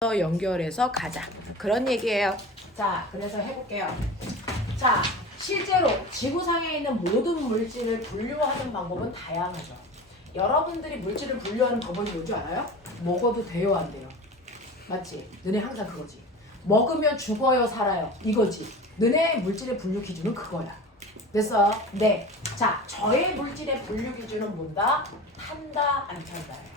연결해서 가자. 그런 얘기예요. 자, 그래서 해볼게요. 자, 실제로 지구상에 있는 모든 물질을 분류하는 방법은 다양하죠. 여러분들이 물질을 분류하는 방법이 뭔지 알아요? 먹어도 돼요, 안 돼요? 맞지? 너네 항상 그거지. 먹으면 죽어요, 살아요? 이거지. 너네 물질의 분류 기준은 그거야. 됐어? 네. 자, 저의 물질의 분류 기준은 뭔다? 탄다, 안 탄다예요.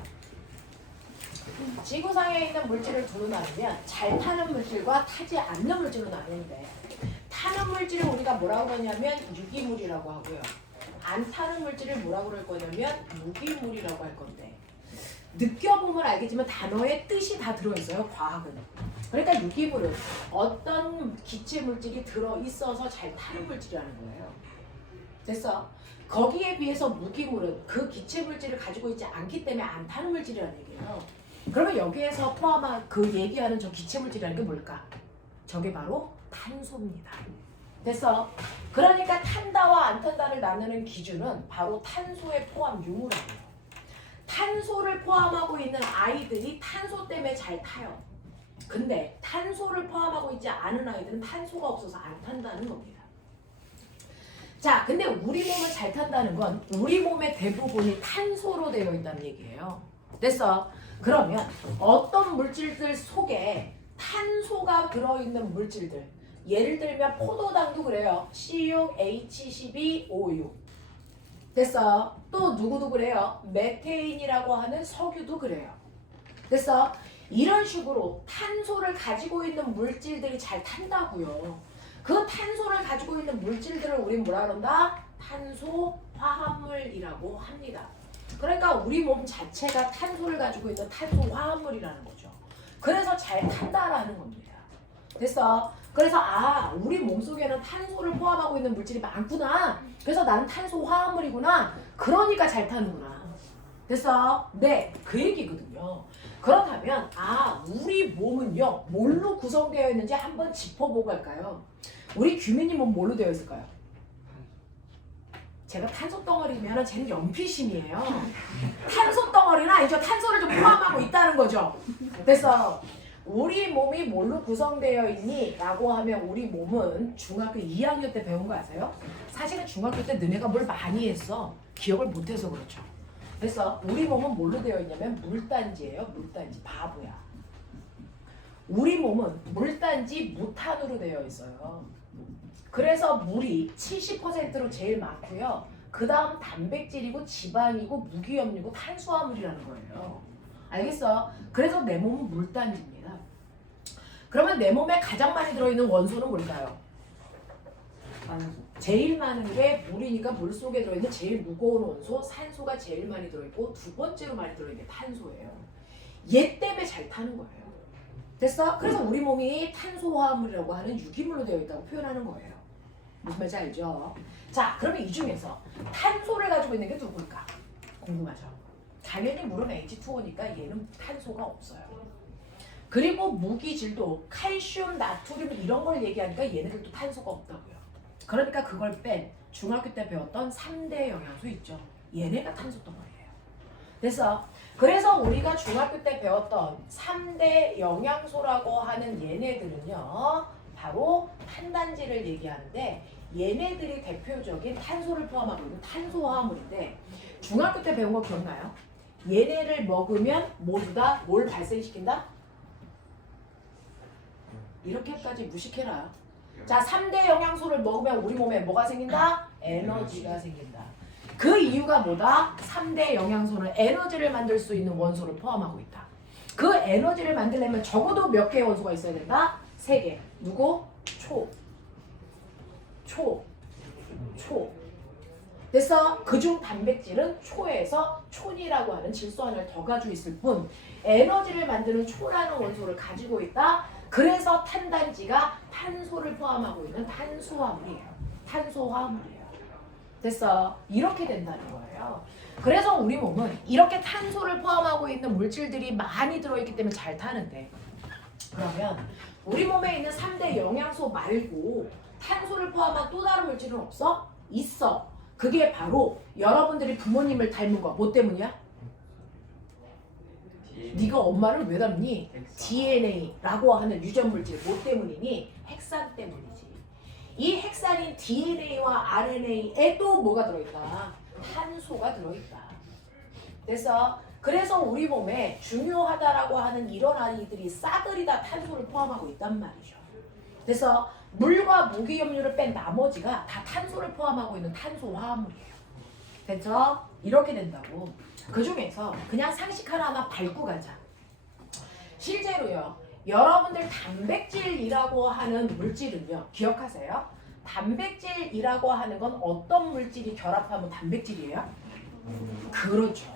지구상에 있는 물질을 두루 나누면 잘 타는 물질과 타지 않는 물질로 나누는데, 타는 물질을 우리가 뭐라고 그러냐면 유기물이라고 하고요. 안 타는 물질을 뭐라고 그럴 거냐면 무기물이라고 할 건데, 느껴보면 알겠지만 단어의 뜻이 다 들어있어요, 과학은. 그러니까 유기물은 어떤 기체 물질이 들어있어서 잘 타는 물질이라는 거예요. 됐어? 거기에 비해서 무기물은 그 기체 물질을 가지고 있지 않기 때문에 안 타는 물질이라는 얘기예요. 그러면 여기에서 포함한 그 얘기하는 저 기체 물질이라는 게 뭘까? 저게 바로 탄소입니다. 됐어? 그러니까 탄다와 안 탄다를 나누는 기준은 바로 탄소의 포함 유무라고요. 탄소를 포함하고 있는 아이들이 탄소 때문에 잘 타요. 근데 탄소를 포함하고 있지 않은 아이들은 탄소가 없어서 안 탄다는 겁니다. 자, 근데 우리 몸을 잘 탄다는 건 우리 몸의 대부분이 탄소로 되어 있다는 얘기예요. 됐어? 그러면 어떤 물질들 속에 탄소가 들어있는 물질들, 예를 들면 포도당도 그래요. C6H12O6. 됐어? 또 누구도 그래요. 메테인이라고 하는 석유도 그래요. 됐어? 이런 식으로 탄소를 가지고 있는 물질들이 잘 탄다고요. 그 탄소를 가지고 있는 물질들을 우린 뭐라 그런다? 탄소 화합물이라고 합니다. 그러니까 우리 몸 자체가 탄소를 가지고 있는 탄소 화합물이라는 거죠. 그래서 잘 탄다라는 겁니다. 됐어? 그래서 우리 몸속에는 탄소를 포함하고 있는 물질이 많구나. 그래서 나는 탄소 화합물이구나. 그러니까 잘 타는구나. 됐어? 네, 그 얘기거든요. 그렇다면 우리 몸은요 뭘로 구성되어 있는지 한번 짚어보고 갈까요? 우리 규민이 몸 뭘로 되어 있을까요? 제가 탄소 덩어리면 쟤는 연필심이에요. 탄소 덩어리는 아니죠. 탄소를 좀 포함하고 있다는 거죠. 그래서 우리 몸이 뭘로 구성되어 있니? 라고 하면 우리 몸은 중학교 2학년 때 배운 거 아세요? 사실은 중학교 때 너네가 뭘 많이 했어. 기억을 못해서 그렇죠. 그래서 우리 몸은 뭘로 되어 있냐면 물단지예요. 물단지. 바보야. 우리 몸은 물단지 무탄으로 되어 있어요. 그래서 물이 70%로 제일 많고요. 그 다음 단백질이고 지방이고 무기염류고 탄수화물이라는 거예요. 알겠어? 그래서 내 몸은 물단지입니다. 그러면 내 몸에 가장 많이 들어있는 원소는 뭘까요? 제일 많은 게 물이니까 물 속에 들어있는 제일 무거운 원소 산소가 제일 많이 들어있고 두 번째로 많이 들어있는 게 탄소예요. 얘 때문에 잘 타는 거예요. 됐어? 그래서 우리 몸이 탄소화합물이라고 하는 유기물로 되어 있다고 표현하는 거예요. 무슨 말인지 알죠? 자, 그러면 이 중에서 탄소를 가지고 있는 게 누굴까? 궁금하죠? 당연히 물은 H2O니까 얘는 탄소가 없어요. 그리고 무기질도 칼슘, 나트륨 이런 걸 얘기하니까 얘네들도 탄소가 없다고요. 그러니까 그걸 뺀 중학교 때 배웠던 3대 영양소 있죠. 얘네가 탄소 덩어리예요. 됐어? 그래서 우리가 중학교 때 배웠던 3대 영양소라고 하는 얘네들은요. 바로 탄단지를 얘기하는데 얘네들이 대표적인 탄소를 포함하고 있는 탄소화합물인데 중학교 때 배운 거 기억나요? 얘네를 먹으면 모두 다 뭘 발생시킨다? 이렇게까지 무식해라. 자, 3대 영양소를 먹으면 우리 몸에 뭐가 생긴다? 에너지가 생긴다. 그 이유가 뭐다? 3대 영양소는 에너지를 만들 수 있는 원소를 포함하고 있다. 그 에너지를 만들려면 적어도 몇 개의 원소가 있어야 된다? 3개. 누구? 초. 됐어? 그중 단백질은 초에서 촌이라고 하는 질소 하나를 더 가지고 있을 뿐 에너지를 만드는 초라는 원소를 가지고 있다. 그래서 탄단지가 탄소를 포함하고 있는 탄수화물이에요. 탄소화물이에요. 됐어? 이렇게 된다는 거예요. 그래서 우리 몸은 이렇게 탄소를 포함하고 있는 물질들이 많이 들어있기 때문에 잘 타는데, 그러면 우리 몸에 있는 3대 영양소 말고 탄소를 포함한 또 다른 물질은 없어? 있어. 그게 바로 여러분들이 부모님을 닮은 거. 뭐 때문이야? 네가 엄마를 왜 닮니? DNA라고 하는 유전물질 뭐 때문이니? 핵산 때문이지. 이 핵산인 DNA와 RNA에도 뭐가 들어있다? 탄소가 들어있다. 그래서 우리 몸에 중요하다라고 하는 이런 아이들이 싸그리 다 탄소를 포함하고 있단 말이죠. 그래서 물과 무기염료를 뺀 나머지가 다 탄소를 포함하고 있는 탄소 화합물이에요. 그래서 이렇게 된다고. 그 중에서 그냥 상식 하나하나 밟고 가자. 실제로요, 여러분들 단백질이라고 하는 물질은요, 기억하세요? 단백질이라고 하는 건 어떤 물질이 결합하면 단백질이에요? 그렇죠.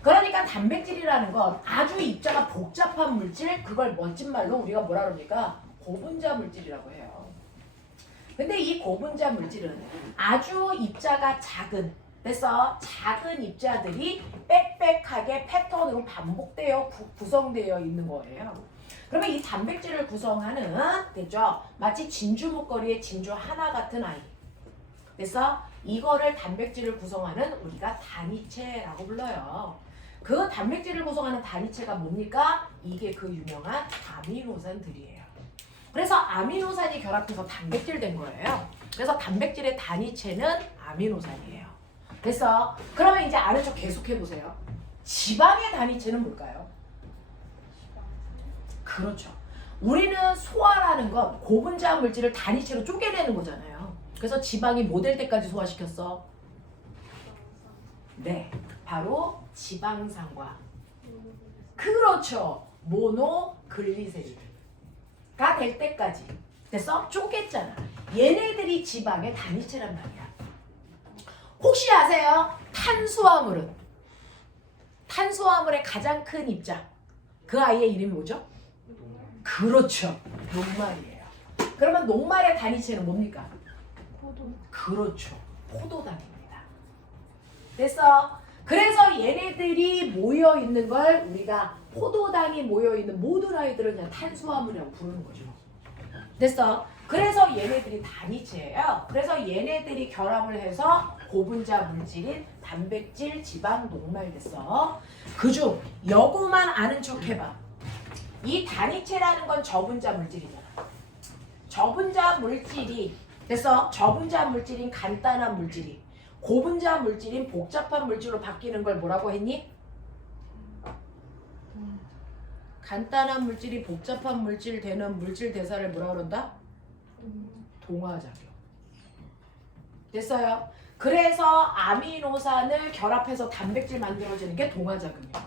그러니까 단백질이라는 건 아주 입자가 복잡한 물질, 그걸 멋진 말로 우리가 뭐라 그럽니까? 고분자 물질이라고 해요. 근데 이 고분자 물질은 아주 입자가 작은, 그래서 작은 입자들이 빽빽하게 패턴으로 반복되어 구성되어 있는 거예요. 그러면 이 단백질을 구성하는, 됐죠? 마치 진주 목걸이의 진주 하나 같은 아이. 그래서 이거를 단백질을 구성하는 우리가 단위체라고 불러요. 그 단백질을 구성하는 단위체가 뭡니까? 이게 그 유명한 아미노산들이에요. 그래서 아미노산이 결합해서 단백질 된 거예요. 그래서 단백질의 단위체는 아미노산이에요. 그래서 그러면 이제 아는 척 계속 해보세요. 지방의 단위체는 뭘까요? 그렇죠. 우리는 소화라는 건 고분자 물질을 단위체로 쪼개내는 거잖아요. 그래서 지방이 뭐 될 때까지 소화시켰어? 네, 바로 지방산과 그렇죠. 모노글리세리드가 될 때까지. 됐어? 쪼갰잖아. 얘네들이 지방의 단위체란 말이야. 혹시 아세요? 탄수화물의 가장 큰 입자, 그 아이의 이름이 뭐죠? 그렇죠. 녹말이에요. 그러면 녹말의 단위체는 뭡니까? 그렇죠. 포도당입니다. 그래서 얘네들이 모여있는 걸 우리가 포도당이 모여있는 모든 아이들을 그냥 탄수화물이라고 부르는 거죠. 그래서 얘네들이 단위체예요. 그래서 얘네들이 결합을 해서 고분자 물질인 단백질, 지방, 녹말 됐어. 그중 여고만 아는 척 해봐. 이 단위체라는 건 저분자 물질이잖아. 저분자 물질이 저분자 물질인 간단한 물질이 고분자 물질인 복잡한 물질로 바뀌는 걸 뭐라고 했니? 간단한 물질이 복잡한 물질 되는 물질 대사를 뭐라 그런다? 동화작용. 됐어요? 그래서 아미노산을 결합해서 단백질 만들어지는 게 동화작용입니다.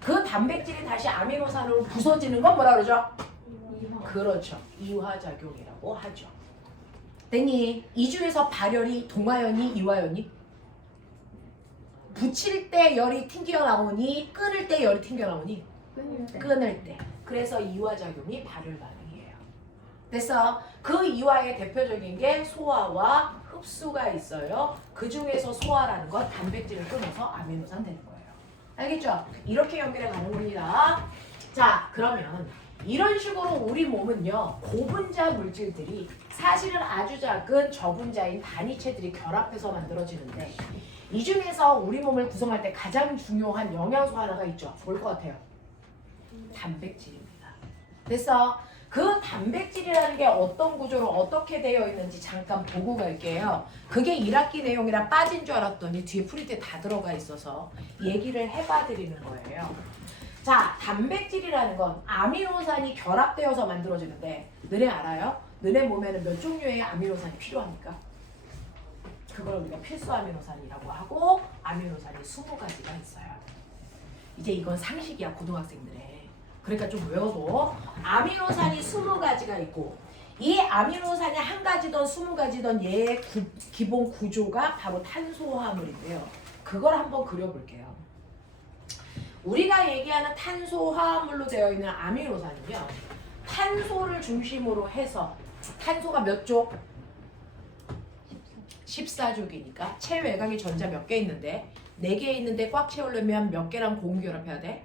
그 단백질이 다시 아미노산으로 부서지는 건 뭐라 그러죠? 그렇죠. 이화작용이라고 하죠. 됐니? 이 중에서 발열이 동화연이 이화연이? 붙일 때 열이 튕겨 나오니 끊을 때 열이 튕겨 나오니? 끊을 때. 그래서 이화작용이 발열 반응이에요. 그래서 그 이화의 대표적인 게 소화와 흡수가 있어요. 그 중에서 소화라는 건 단백질을 끊어서 아미노산 되는 거예요. 알겠죠? 이렇게 연결해 가는 겁니다. 자, 그러면 이런 식으로 우리 몸은요, 고분자 물질들이 사실은 아주 작은 저분자인 단위체들이 결합해서 만들어지는데, 이 중에서 우리 몸을 구성할 때 가장 중요한 영양소 하나가 있죠. 뭘 것 같아요? 단백질입니다. 그래서 그 단백질이라는 게 어떤 구조로 어떻게 되어 있는지 잠깐 보고 갈게요. 그게 1학기 내용이라 빠진 줄 알았더니 뒤에 풀이 때 다 들어가 있어서 얘기를 해봐 드리는 거예요. 자, 단백질이라는 건 아미노산이 결합되어서 만들어지는데 너네 알아요? 너네 몸에는 몇 종류의 아미노산이 필요합니까? 그걸 우리가 필수 아미노산이라고 하고 아미노산이 20가지가 있어요. 이제 이건 상식이야, 고등학생들의. 그러니까 좀 외워도 아미노산이 20가지가 있고 이 아미노산이 한 가지든 20가지든 얘의 기본 구조가 바로 탄소화물인데요. 그걸 한번 그려볼게요. 우리가 얘기하는 탄소화물로 되어 있는 아미노산은요, 탄소를 중심으로 해서 탄소가 몇 족? 14족이니까 체외곽이 전자 몇 개 있는데 4개 있는데 꽉 채우려면 몇 개랑 공유결합해야 돼?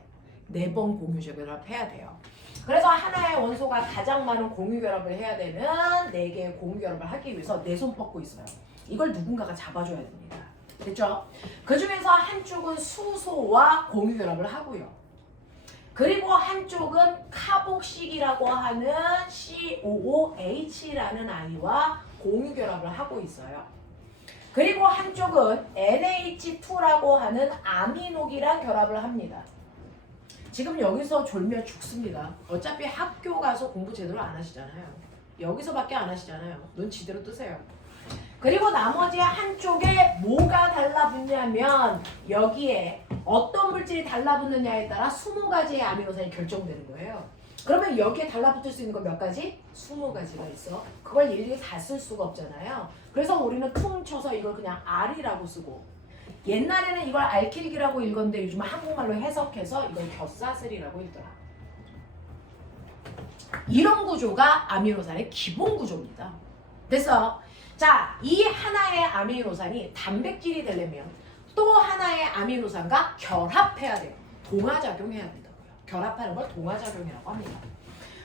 4번 공유결합해야 돼요. 그래서 하나의 원소가 가장 많은 공유결합을 해야 되는 4개의 공유결합을 하기 위해서 4손 뻗고 있어요. 이걸 누군가가 잡아줘야 됩니다. 됐죠? 그 중에서 한쪽은 수소와 공유결합을 하고요. 그리고 한쪽은 카복식이라고 하는 COOH라는 아이와 공유 결합을 하고 있어요. 그리고 한쪽은 NH2라고 하는 아미노기랑 결합을 합니다. 지금 여기서 졸면 죽습니다. 어차피 학교 가서 공부 제대로 안 하시잖아요. 여기서밖에 안 하시잖아요. 눈 지대로 뜨세요. 그리고 나머지 한쪽에 뭐가 달라붙냐면 여기에 어떤 물질이 달라붙느냐에 따라 20가지의 아미노산이 결정되는 거예요. 그러면 여기에 달라붙을 수 있는 거 몇 가지? 20가지가 있어. 그걸 일일이 다 쓸 수가 없잖아요. 그래서 우리는 퉁쳐서 이걸 그냥 R이라고 쓰고, 옛날에는 이걸 알킬기라고 읽었는데 요즘 한국말로 해석해서 이걸 겨사슬이라고 읽더라. 이런 구조가 아미노산의 기본 구조입니다. 됐어? 자, 이 하나의 아미노산이 단백질이 되려면 또 하나의 아미노산과 결합해야 돼요. 동화작용해야 된다고요. 결합하는 걸 동화작용이라고 합니다.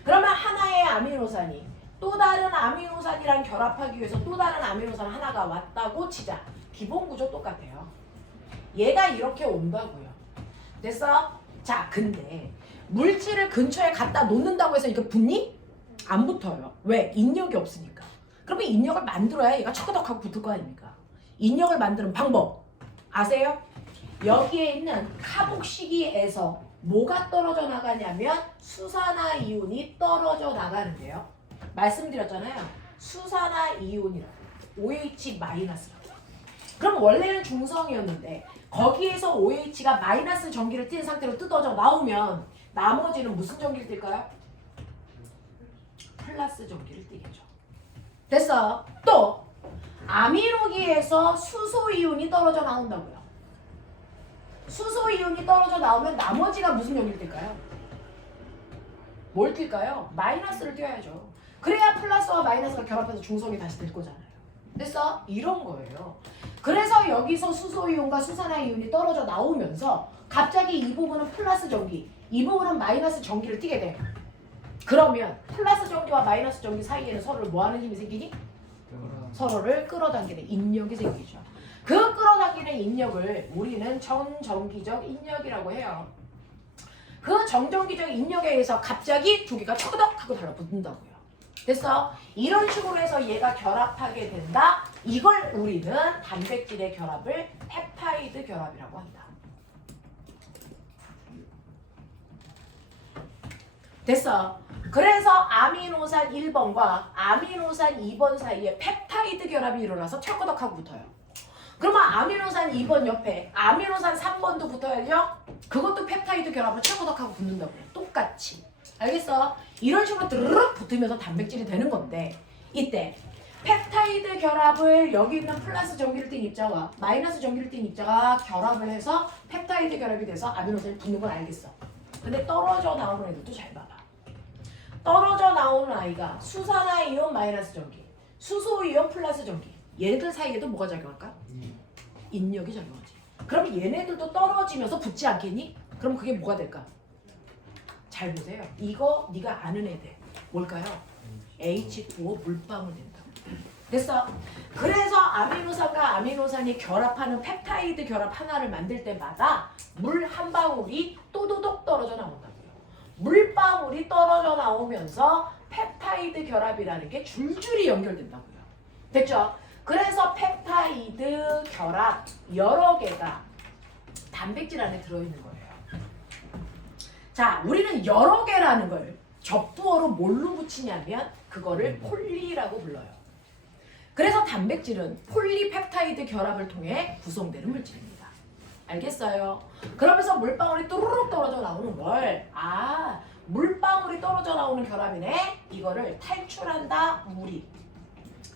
그러면 하나의 아미노산이 또 다른 아미노산이랑 결합하기 위해서 또 다른 아미노산 하나가 왔다고 치자. 기본 구조 똑같아요. 얘가 이렇게 온다고요. 됐어? 자, 근데 물질을 근처에 갖다 놓는다고 해서 이거 붙니? 안 붙어요. 왜? 인력이 없으니까. 그러면 인력을 만들어야 얘가 척덕하고 붙을 거 아닙니까? 인력을 만드는 방법 아세요? 여기에 있는 카복시기에서 뭐가 떨어져 나가냐면 수산화이온이 떨어져 나가는데요. 말씀드렸잖아요. 수산화이온이라고 OH-라고. 그럼 원래는 중성이었는데 거기에서 OH가 마이너스 전기를 띤 상태로 뜯어져 나오면 나머지는 무슨 전기를 띨까요? 플러스 전기를 띠겠죠. 됐어. 또 아미노기에서 수소이온이 떨어져 나온다고요. 수소이온이 떨어져 나오면 나머지가 무슨 전기를 띨까요? 뭘 띨까요? 마이너스를 띄어야죠. 그래야 플러스와 마이너스가 결합해서 중성이 다시 될 거잖아요. 됐어? 이런 거예요. 그래서 여기서 수소이온과 수산화이온이 떨어져 나오면서 갑자기 이 부분은 플러스 전기, 이 부분은 마이너스 전기를 띠게 돼. 그러면 플러스 전기와 마이너스 전기 사이에는 서로를 뭐하는 힘이 생기니? 서로를 끌어당기는 인력이 생기죠. 그 끌어당기는 인력을 우리는 정전기적 인력이라고 해요. 그 정전기적 인력에 의해서 갑자기 두 개가 척덕 하고 달라붙는다고요. 됐어? 이런 식으로 해서 얘가 결합하게 된다. 이걸 우리는 단백질의 결합을 펩타이드 결합이라고 한다. 됐어? 그래서 아미노산 1번과 아미노산 2번 사이에 펩타이드 결합이 일어나서 척덕하고 붙어요. 그러면 아미노산 2번 옆에 아미노산 3번도 붙어야죠? 그것도 펩타이드 결합을 척덕하고 붙는다고요. 똑같이. 알겠어? 이런 식으로 드르륵 붙으면서 단백질이 되는 건데 이때 펩타이드 결합을 여기 있는 플러스 전기를 띤 입자와 마이너스 전기를 띤 입자가 결합을 해서 펩타이드 결합이 돼서 아미노산이 붙는 건 알겠어. 근데 떨어져 나오는 애들도 잘 봐봐. 떨어져 나오는 아이가 수산화이온 마이너스 전기, 수소이온 플러스 전기. 얘네들 사이에도 뭐가 작용할까? 인력이 작용하지. 그럼 얘네들도 떨어지면서 붙지 않겠니? 그럼 그게 뭐가 될까? 잘 보세요. 이거 네가 아는 애들 뭘까요? H2O 물방울 된다. 됐어? 그래서 아미노산과 아미노산이 결합하는 펩타이드 결합 하나를 만들 때마다 물 한 방울이 또도독 떨어져 나온다고요. 물방울이 떨어져 나오면서 펩타이드 결합이라는 게 줄줄이 연결된다고요. 됐죠? 그래서 펩타이드 결합 여러 개가 단백질 안에 들어있는 거예요. 자, 우리는 여러 개라는 걸 접두어로 뭘로 붙이냐면 그거를 폴리라고 불러요. 그래서 단백질은 폴리펩타이드 결합을 통해 구성되는 물질입니다. 알겠어요? 그러면서 물방울이 또르륵 떨어져 나오는 걸 물방울이 떨어져 나오는 결합이네? 이거를 탈출한다, 물이.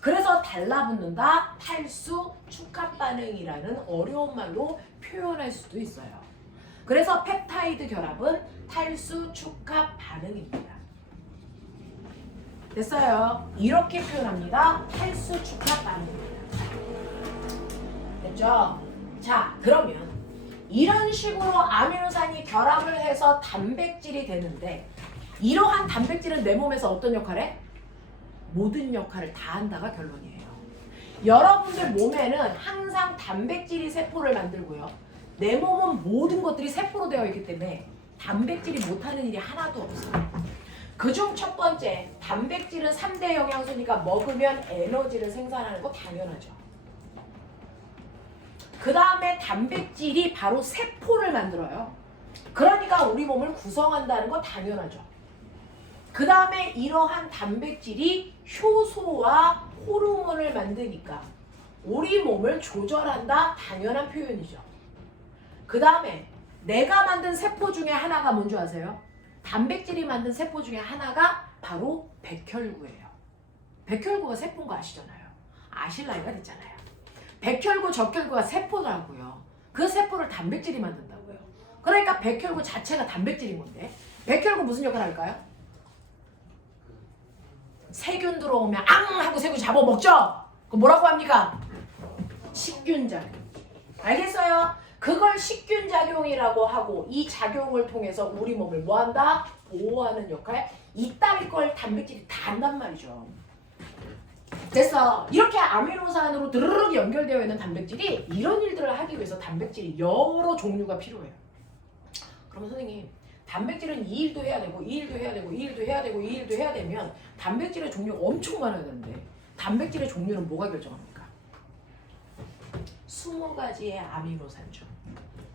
그래서 달라붙는다, 탈수, 축합 반응이라는 어려운 말로 표현할 수도 있어요. 그래서 펩타이드 결합은 탈수, 축합 반응입니다. 됐어요? 이렇게 표현합니다. 탈수, 축합 반응입니다. 됐죠? 자, 그러면 이런 식으로 아미노산이 결합을 해서 단백질이 되는데 이러한 단백질은 내 몸에서 어떤 역할을 해? 모든 역할을 다 한다가 결론이에요. 여러분들 몸에는 항상 단백질이 세포를 만들고요. 내 몸은 모든 것들이 세포로 되어 있기 때문에 단백질이 못하는 일이 하나도 없어요. 그중 첫 번째, 단백질은 3대 영양소니까 먹으면 에너지를 생산하는 거 당연하죠. 그 다음에 단백질이 바로 세포를 만들어요. 그러니까 우리 몸을 구성한다는 거 당연하죠. 그 다음에 이러한 단백질이 효소와 호르몬을 만드니까 우리 몸을 조절한다, 당연한 표현이죠. 그 다음에 내가 만든 세포 중에 하나가 뭔지 아세요? 단백질이 만든 세포 중에 하나가 바로 백혈구예요. 백혈구가 세포인 거 아시잖아요. 아실 나이가 됐잖아요. 백혈구, 적혈구가 세포라고요. 그 세포를 단백질이 만든다고요. 그러니까 백혈구 자체가 단백질인 건데 백혈구 무슨 역할을 할까요? 세균 들어오면 앙 하고 세균 잡아먹죠? 그 뭐라고 합니까? 식균작용. 알겠어요? 그걸 식균작용이라고 하고 이 작용을 통해서 우리 몸을 뭐한다? 보호하는 역할. 이따위 걸 단백질이 다 한단 말이죠. 됐어. 이렇게 아미노산으로 드르륵 연결되어 있는 단백질이 이런 일들을 하기 위해서 단백질이 여러 종류가 필요해요. 그러면 선생님, 단백질은 이 일도 해야 되고 이 일도 해야 되고 이 일도 해야 되고 이 일도 해야 되면 단백질의 종류가 엄청 많아야 되는데 단백질의 종류는 뭐가 결정합니까? 20가지의 아미노산 중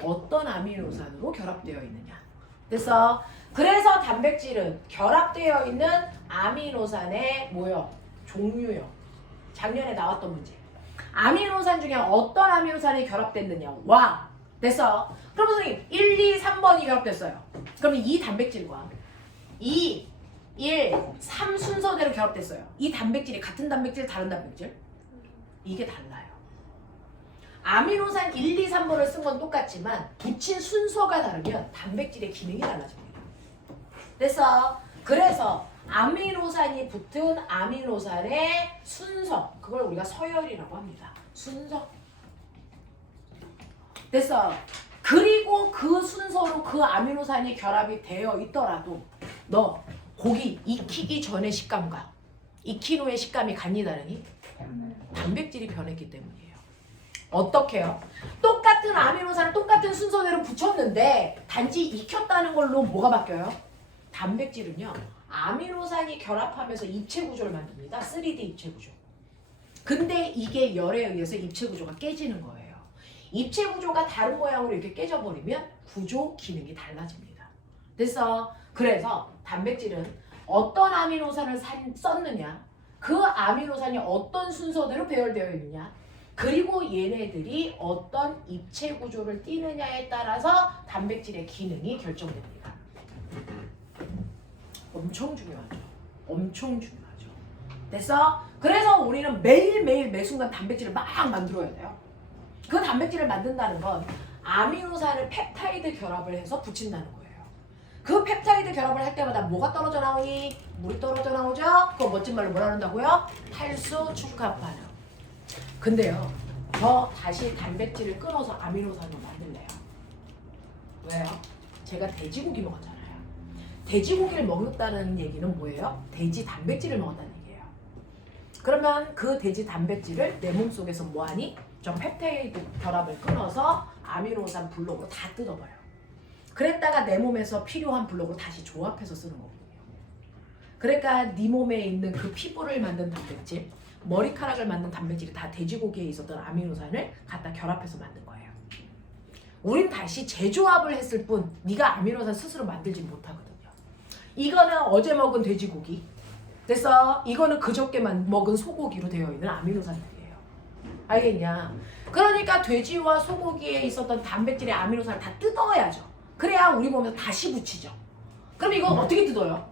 어떤 아미노산으로 결합되어 있느냐. 됐어. 그래서 단백질은 결합되어 있는 아미노산의 뭐요? 종류요. 작년에 나왔던 문제. 아미노산 중에 어떤 아미노산이 결합됐느냐. 와. 됐어. 그럼 선생님 1, 2, 3번이 결합됐어요. 그러면 이 단백질과 2, 1, 3 순서대로 결합됐어요. 이 단백질이 같은 단백질, 다른 단백질? 이게 달라요. 아미노산 1, 2, 3번을 쓴 건 똑같지만 붙인 순서가 다르면 단백질의 기능이 달라집니다. 됐어. 그래서 아미노산이 붙은 아미노산의 순서, 그걸 우리가 서열이라고 합니다. 순서. 됐어. 그리고 그 순서로 그 아미노산이 결합이 되어 있더라도 너 고기 익히기 전의 식감과 익힌 후의 식감이 같니 다르니? 단백질이 변했기 때문이에요. 어떻게요? 똑같은 아미노산을 똑같은 순서대로 붙였는데 단지 익혔다는 걸로 뭐가 바뀌어요? 단백질은요. 아미노산이 결합하면서 입체 구조를 만듭니다. 3D 입체 구조. 근데 이게 열에 의해서 입체 구조가 깨지는 거예요. 입체 구조가 다른 모양으로 이렇게 깨져버리면 구조 기능이 달라집니다. 됐어? 그래서 단백질은 어떤 아미노산을 썼느냐, 그 아미노산이 어떤 순서대로 배열되어 있느냐, 그리고 얘네들이 어떤 입체 구조를 띠느냐에 따라서 단백질의 기능이 결정됩니다. 엄청 중요하죠. 엄청 중요하죠. 됐어? 그래서 우리는 매일매일 매순간 단백질을 막 만들어야 돼요. 그 단백질을 만든다는 건 아미노산을 펩타이드 결합을 해서 붙인다는 거예요. 그 펩타이드 결합을 할 때마다 뭐가 떨어져 나오니? 물이 떨어져 나오죠? 그거 멋진 말로 뭐라 그런다고요? 탈수 축합 반응. 근데요, 저 다시 단백질을 끊어서 아미노산으로 만들래요. 왜요? 제가 돼지고기 먹었잖아요. 돼지고기를 먹었다는 얘기는 뭐예요? 돼지 단백질을 먹었다는 얘기예요. 그러면 그 돼지 단백질을 내 몸속에서 뭐하니? 저 펩타이드 결합을 끊어서 아미노산 블록으로 다 뜯어버려. 그랬다가 내 몸에서 필요한 블록으로 다시 조합해서 쓰는 거거든요. 그러니까 네 몸에 있는 그 피부를 만든 단백질, 머리카락을 만든 단백질이 다 돼지고기에 있었던 아미노산을 갖다 결합해서 만든 거예요. 우린 다시 재조합을 했을 뿐 네가 아미노산 스스로 만들지 못하거든요. 이거는 어제 먹은 돼지고기, 됐어? 이거는 그저께 먹은 소고기로 되어 있는 아미노산들이에요. 알겠냐? 그러니까 돼지와 소고기에 있었던 단백질의 아미노산을 다 뜯어야죠. 그래야 우리 몸에서 다시 붙이죠. 그럼 이거 어떻게 뜯어요?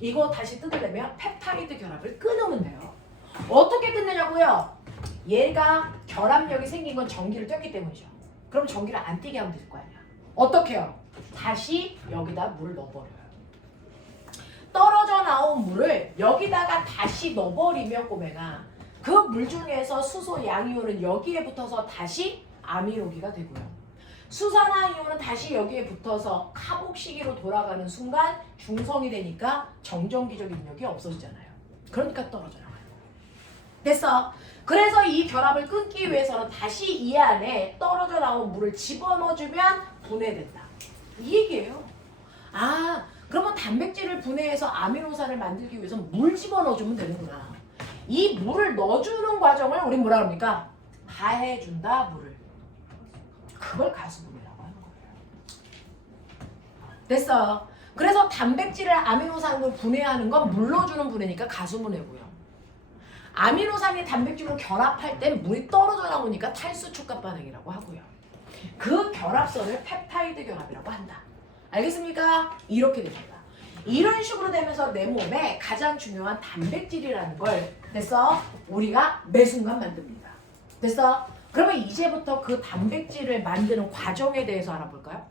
이거 다시 뜯으려면 펩타이드 결합을 끊으면 돼요. 어떻게 끊느냐고요? 얘가 결합력이 생긴 건 전기를 뗐기 때문이죠. 그럼 전기를 안 띄게 하면 될 거 아니야. 어떻게 해요? 다시 여기다 물을 넣어버려요. 떨어져 나온 물을 여기다가 다시 넣어버리면 꼬매가 그 물 중에서 수소 양이온은 여기에 붙어서 다시 아미노기가 되고요. 수산화이온은 다시 여기에 붙어서 카복시기로 돌아가는 순간 중성이 되니까 정전기적 인력이 없어지잖아요. 그러니까 떨어져 나와요. 됐어? 그래서 이 결합을 끊기 위해서는 다시 이 안에 떨어져 나온 물을 집어넣어주면 분해된다. 이 얘기예요. 아, 그러면 단백질을 분해해서 아미노산을 만들기 위해서 물 집어넣어주면 되는구나. 이 물을 넣어주는 과정을 우리 뭐라 합니까? 가해준다, 물을. 그걸 가수분해라고 하는 거예요. 됐어. 그래서 단백질을 아미노산으로 분해하는 건 물 넣어주는 분해니까 가수분해고요. 아미노산이 단백질로 결합할 땐 물이 떨어져 나오니까 탈수 촉각 반응이라고 하고요. 그 결합선을 펩타이드 결합이라고 한다. 알겠습니까? 이렇게 됩니다. 이런 식으로 되면서 내 몸에 가장 중요한 단백질이라는 걸 됐어? 우리가 매 순간 만듭니다. 됐어? 그러면 이제부터 그 단백질을 만드는 과정에 대해서 알아볼까요?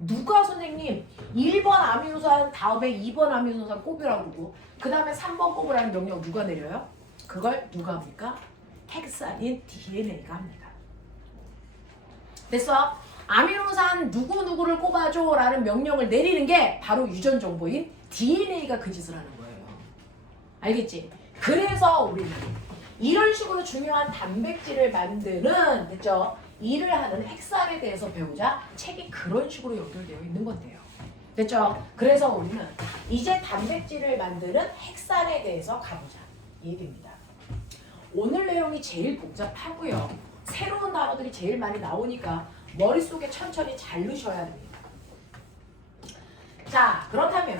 누가 선생님 1번 아미노산 다음에 2번 아미노산 꼽으라고 그러고 그 다음에 3번 꼽으라는 명령 누가 내려요? 그걸 누가 합니까? 핵산인 DNA가 합니다. 됐어? 아미노산 누구누구를 꼽아줘 라는 명령을 내리는 게 바로 유전 정보인 DNA가 그 짓을 하는 거예요. 알겠지? 그래서 우리는 이런 식으로 중요한 단백질을 만드는 됐죠? 일을 하는 핵산에 대해서 배우자 책이 그런 식으로 연결되어 있는 건데요. 됐죠? 그래서 우리는 이제 단백질을 만드는 핵산에 대해서 가보자. 이 얘기입니다. 오늘 내용이 제일 복잡하고요. 새로운 단어들이 제일 많이 나오니까 머릿속에 천천히 잘 넣으셔야 됩니다. 자, 그렇다면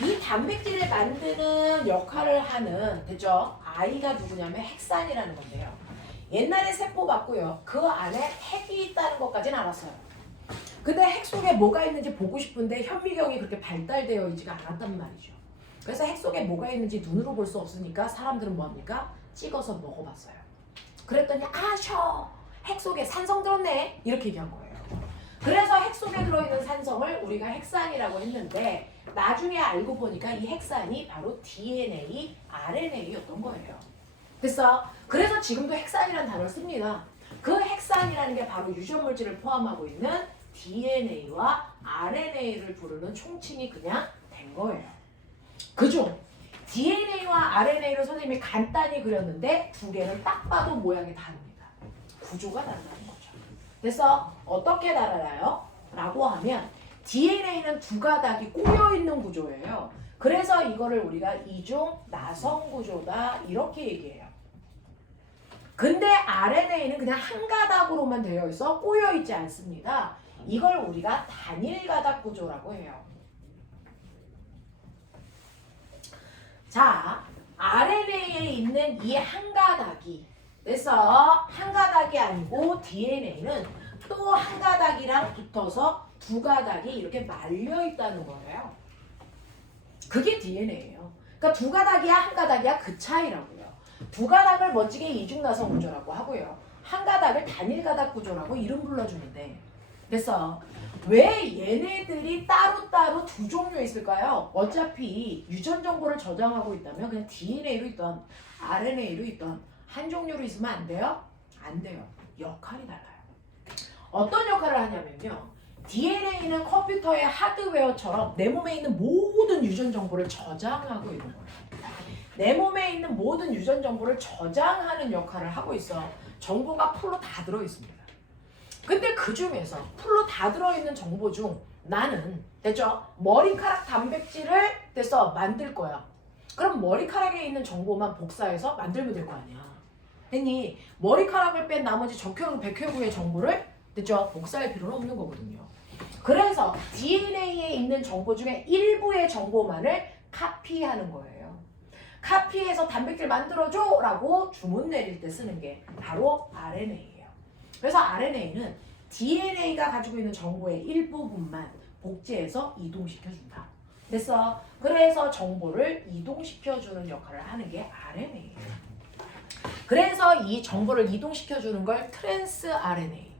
이 단백질을 만드는 역할을 하는 됐죠? 아이가 누구냐면 핵산이라는 건데요. 옛날에 세포 봤고요. 그 안에 핵이 있다는 것까지는 알았어요. 근데 핵 속에 뭐가 있는지 보고 싶은데 현미경이 그렇게 발달되어 있지가 않았단 말이죠. 그래서 핵 속에 뭐가 있는지 눈으로 볼 수 없으니까 사람들은 뭐합니까? 찍어서 먹어봤어요. 그랬더니 핵 속에 산성 들었네 이렇게 얘기한 거예요. 그래서 핵 속에 들어있는 산성을 우리가 핵산이라고 했는데 나중에 알고 보니까 이 핵산이 바로 DNA, RNA였던 거예요. 됐어? 그래서 지금도 핵산이라는 단어를 씁니다. 그 핵산이라는 게 바로 유전물질을 포함하고 있는 DNA와 RNA를 부르는 총칭이 그냥 된 거예요. 그중 DNA와 RNA를 선생님이 간단히 그렸는데 두 개는 딱 봐도 모양이 다릅니다. 구조가 다르다는 거죠. 그래서 어떻게 달라요? 라고 하면 DNA는 두 가닥이 꼬여있는 구조예요. 그래서 이거를 우리가 이중 나성 구조다 이렇게 얘기해요. 근데 RNA는 그냥 한 가닥으로만 되어 있어 꼬여있지 않습니다. 이걸 우리가 단일 가닥 구조라고 해요. 자, RNA에 있는 이 한 가닥이 그래서 한 가닥이 아니고 DNA는 또 한 가닥이랑 붙어서 두 가닥이 이렇게 말려 있다는 거예요. 그게 DNA예요. 그러니까 두 가닥이야 한 가닥이야 그 차이라고요. 두 가닥을 멋지게 이중나성 구조라고 하고요. 한 가닥을 단일 가닥 구조라고 이름 불러주는데 됐어. 왜 얘네들이 따로따로 두 종류 있을까요? 어차피 유전 정보를 저장하고 있다면 그냥 DNA로 있던 RNA로 있던 한 종류로 있으면 안 돼요? 안 돼요. 역할이 달라요. 어떤 역할을 하냐면요. DNA는 컴퓨터의 하드웨어처럼 내 몸에 있는 모든 유전 정보를 저장하고 있는 거예요. 내 몸에 있는 모든 유전 정보를 저장하는 역할을 하고 있어. 정보가 풀로 다 들어있습니다. 근데 그 중에서 풀로 다 들어있는 정보 중 나는 됐죠? 머리카락 단백질을 됐어 만들 거야. 그럼 머리카락에 있는 정보만 복사해서 만들면 될 거 아니야. 했니? 머리카락을 뺀 나머지 적혈구, 백혈구의 정보를 됐죠? 복사할 필요는 없는 거거든요. 그래서 DNA에 있는 정보 중에 일부의 정보만을 카피하는 거예요. 카피해서 단백질 만들어줘 라고 주문 내릴 때 쓰는 게 바로 RNA예요. 그래서 RNA는 DNA가 가지고 있는 정보의 일부분만 복제해서 이동시켜준다. 됐어? 그래서 정보를 이동시켜주는 역할을 하는 게 RNA예요. 그래서 이 정보를 이동시켜주는 걸 트랜스 RNA,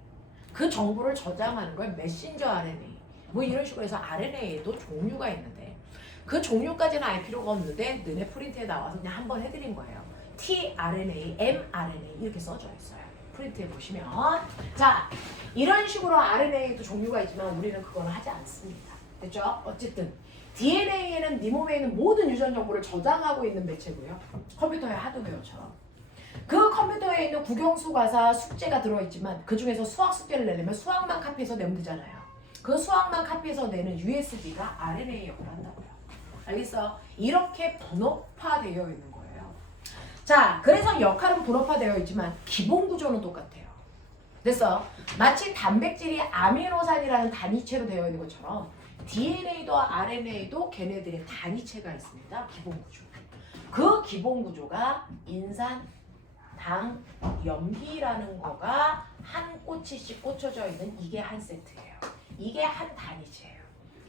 그 정보를 저장하는 걸 메신저 RNA, 뭐 이런 식으로 해서 RNA에도 종류가 있는데 그 종류까지는 알 필요가 없는데 너네 프린트에 나와서 그냥 한번 해드린 거예요. tRNA, mRNA 이렇게 써져 있어요. 프린트에 보시면 자 이런 식으로 RNA에도 종류가 있지만 우리는 그거는 하지 않습니다. 됐죠? 어쨌든 DNA에는 네 몸에 있는 모든 유전 정보를 저장하고 있는 매체고요. 컴퓨터의 하드웨어처럼. 그 컴퓨터에 있는 국영수 과사 숙제가 들어있지만 그 중에서 수학 숙제를 내려면 수학만 카피해서 내면 되잖아요. 그 수학만 카피해서 내는 USB가 RNA 역할을 한다고요. 알겠어? 이렇게 분업화되어 있는 거예요. 자, 그래서 역할은 분업화되어 있지만 기본 구조는 똑같아요. 됐어? 마치 단백질이 아미노산이라는 단위체로 되어 있는 것처럼 DNA도 RNA도 걔네들의 단위체가 있습니다. 기본 구조. 그 기본 구조가 인산, 당, 염기라는 거가 한 꼬치씩 꽂혀져 있는 이게 한 세트예요. 이게 한 단위체예요.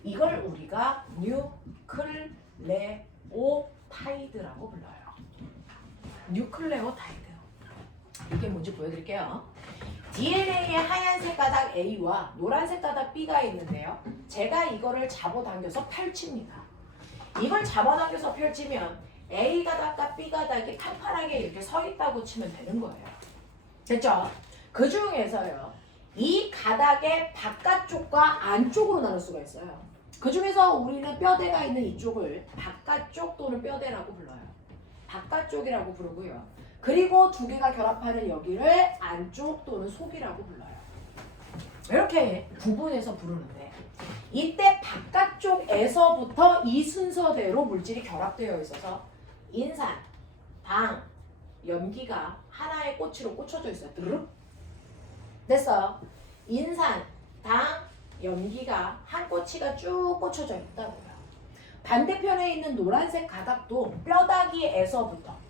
이걸 우리가 뉴클레오타이드라고 불러요. 뉴클레오타이드. 이게 뭔지 보여드릴게요. DNA의 하얀색 가닥 A와 노란색 가닥 B가 있는데요. 제가 이거를 잡아당겨서 펼칩니다. 이걸 잡아당겨서 펼치면 A 가닥과 B 가닥이 판판하게 이렇게 서 있다고 치면 되는 거예요. 됐죠? 그 중에서요. 이 가닥의 바깥쪽과 안쪽으로 나눌 수가 있어요. 그 중에서 우리는 뼈대가 있는 이쪽을 바깥쪽 또는 뼈대라고 불러요. 바깥쪽이라고 부르고요. 그리고 두 개가 결합하는 여기를 안쪽 또는 속이라고 불러요. 이렇게 구분해서 부르는데 이때 바깥쪽에서부터 이 순서대로 물질이 결합되어 있어서 인산, 당, 염기가 하나의 꼬치로 꽂혀져 있어요. 드르륵. 됐어요. 인산, 당, 염기가 한 꼬치가 쭉 꽂혀져 있다고요. 반대편에 있는 노란색 가닥도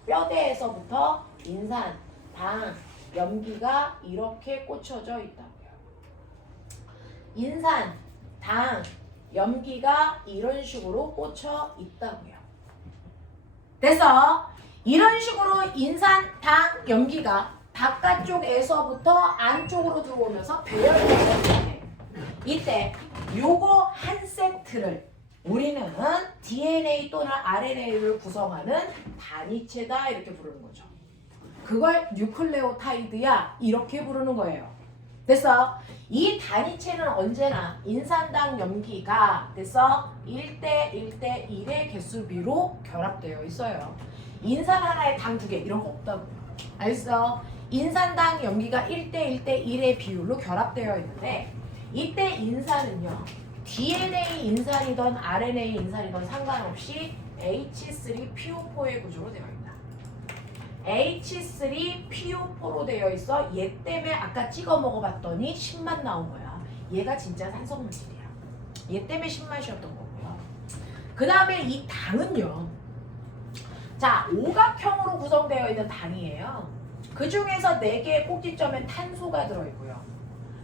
뼈대에서부터 인산, 당, 염기가 이렇게 꽂혀져 있다고요. 인산, 당, 염기가 이런 식으로 꽂혀 있다고요. 그래서 이런 식으로 인산, 당, 염기가 바깥쪽에서부터 안쪽으로 들어오면서 배열되는데 이때 요거 한 세트를 우리는 DNA 또는 RNA를 구성하는 단위체다 이렇게 부르는 거죠. 그걸 뉴클레오타이드야 이렇게 부르는 거예요. 됐어? 이 단위체는 언제나 인산당 염기가 됐어? 1대 1대 1의 개수비로 결합되어 있어요. 인산 하나에 당 2개 이런 거 없다고. 알겠어? 인산당 염기가 1대 1대 1의 비율로 결합되어 있는데 이때 인산은요. DNA 인산이든 RNA 인산이든 상관없이 H3PO4의 구조로 되어 있다. H3PO4로 되어 있어. 얘 때문에 아까 찍어 먹어봤더니 10만 나온 거야. 얘가 진짜 산성물질이야. 얘 때문에 10만이었던 거고요. 그 다음에 이 당은요. 자, 오각형으로 구성되어 있는 당이에요. 그 중에서 4개의 꼭지점엔 탄소가 들어있고요.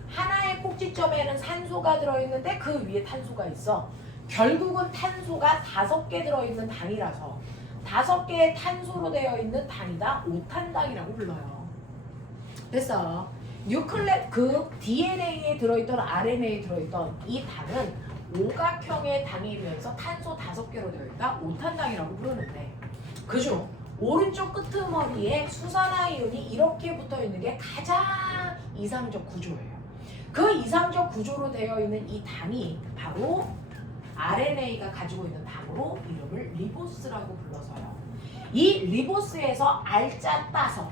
하나의 꼭지점에는 산소가 들어있는데 그 위에 탄소가 있어. 결국은 탄소가 5개 들어있는 당이라서 5개의 탄소로 되어 있는 당이다. 5탄당이라고 불러요. 됐어. 그 DNA에 들어있던 RNA에 들어있던 이 당은 오각형의 당이면서 탄소 5개로 되어 있다. 5탄당이라고 부르는데 그중 오른쪽 끄트머리에 수산화이온이 이렇게 붙어 있는 게 가장 이상적 구조예요. 그 이상적 구조로 되어 있는 이 당이 바로 RNA가 가지고 있는 당으로 이름을 리보스라고 불러서요. 이 리보스에서 R자 따서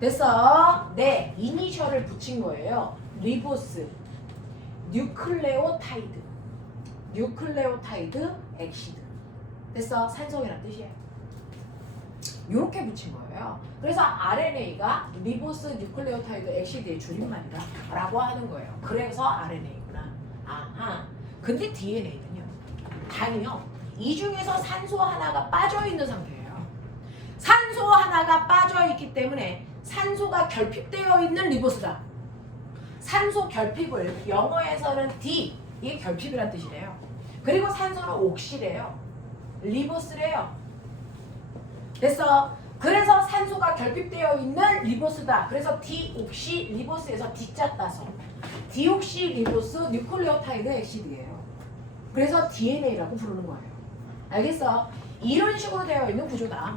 됐어? 네, 이니셜을 붙인 거예요. 리보스, 뉴클레오타이드 엑시드. 됐어? 산성이란 뜻이에요. 이렇게 붙인 거예요. 그래서 RNA가 리보스 뉴클레오타이드 엑시드의 줄임말이다 라고 하는 거예요. 그래서 RNA구나. 아하. 근데 DNA는요. 당이요. 이 중에서 산소 하나가 빠져있는 상태예요. 산소 하나가 빠져있기 때문에 산소가 결핍되어 있는 리보스다. 산소 결핍을 영어에서는 D, 이게 결핍이란 뜻이래요. 그리고 산소는 옥시래요. 리보스래요. 됐어. 그래서 산소가 결핍되어 있는 리보스다. 그래서 디옥시 리보스에서 D자 따서 디옥시 리보스 뉴클레오타이드 엑시드예요. 그래서 DNA라고 부르는 거예요. 알겠어? 이런 식으로 되어 있는 구조다.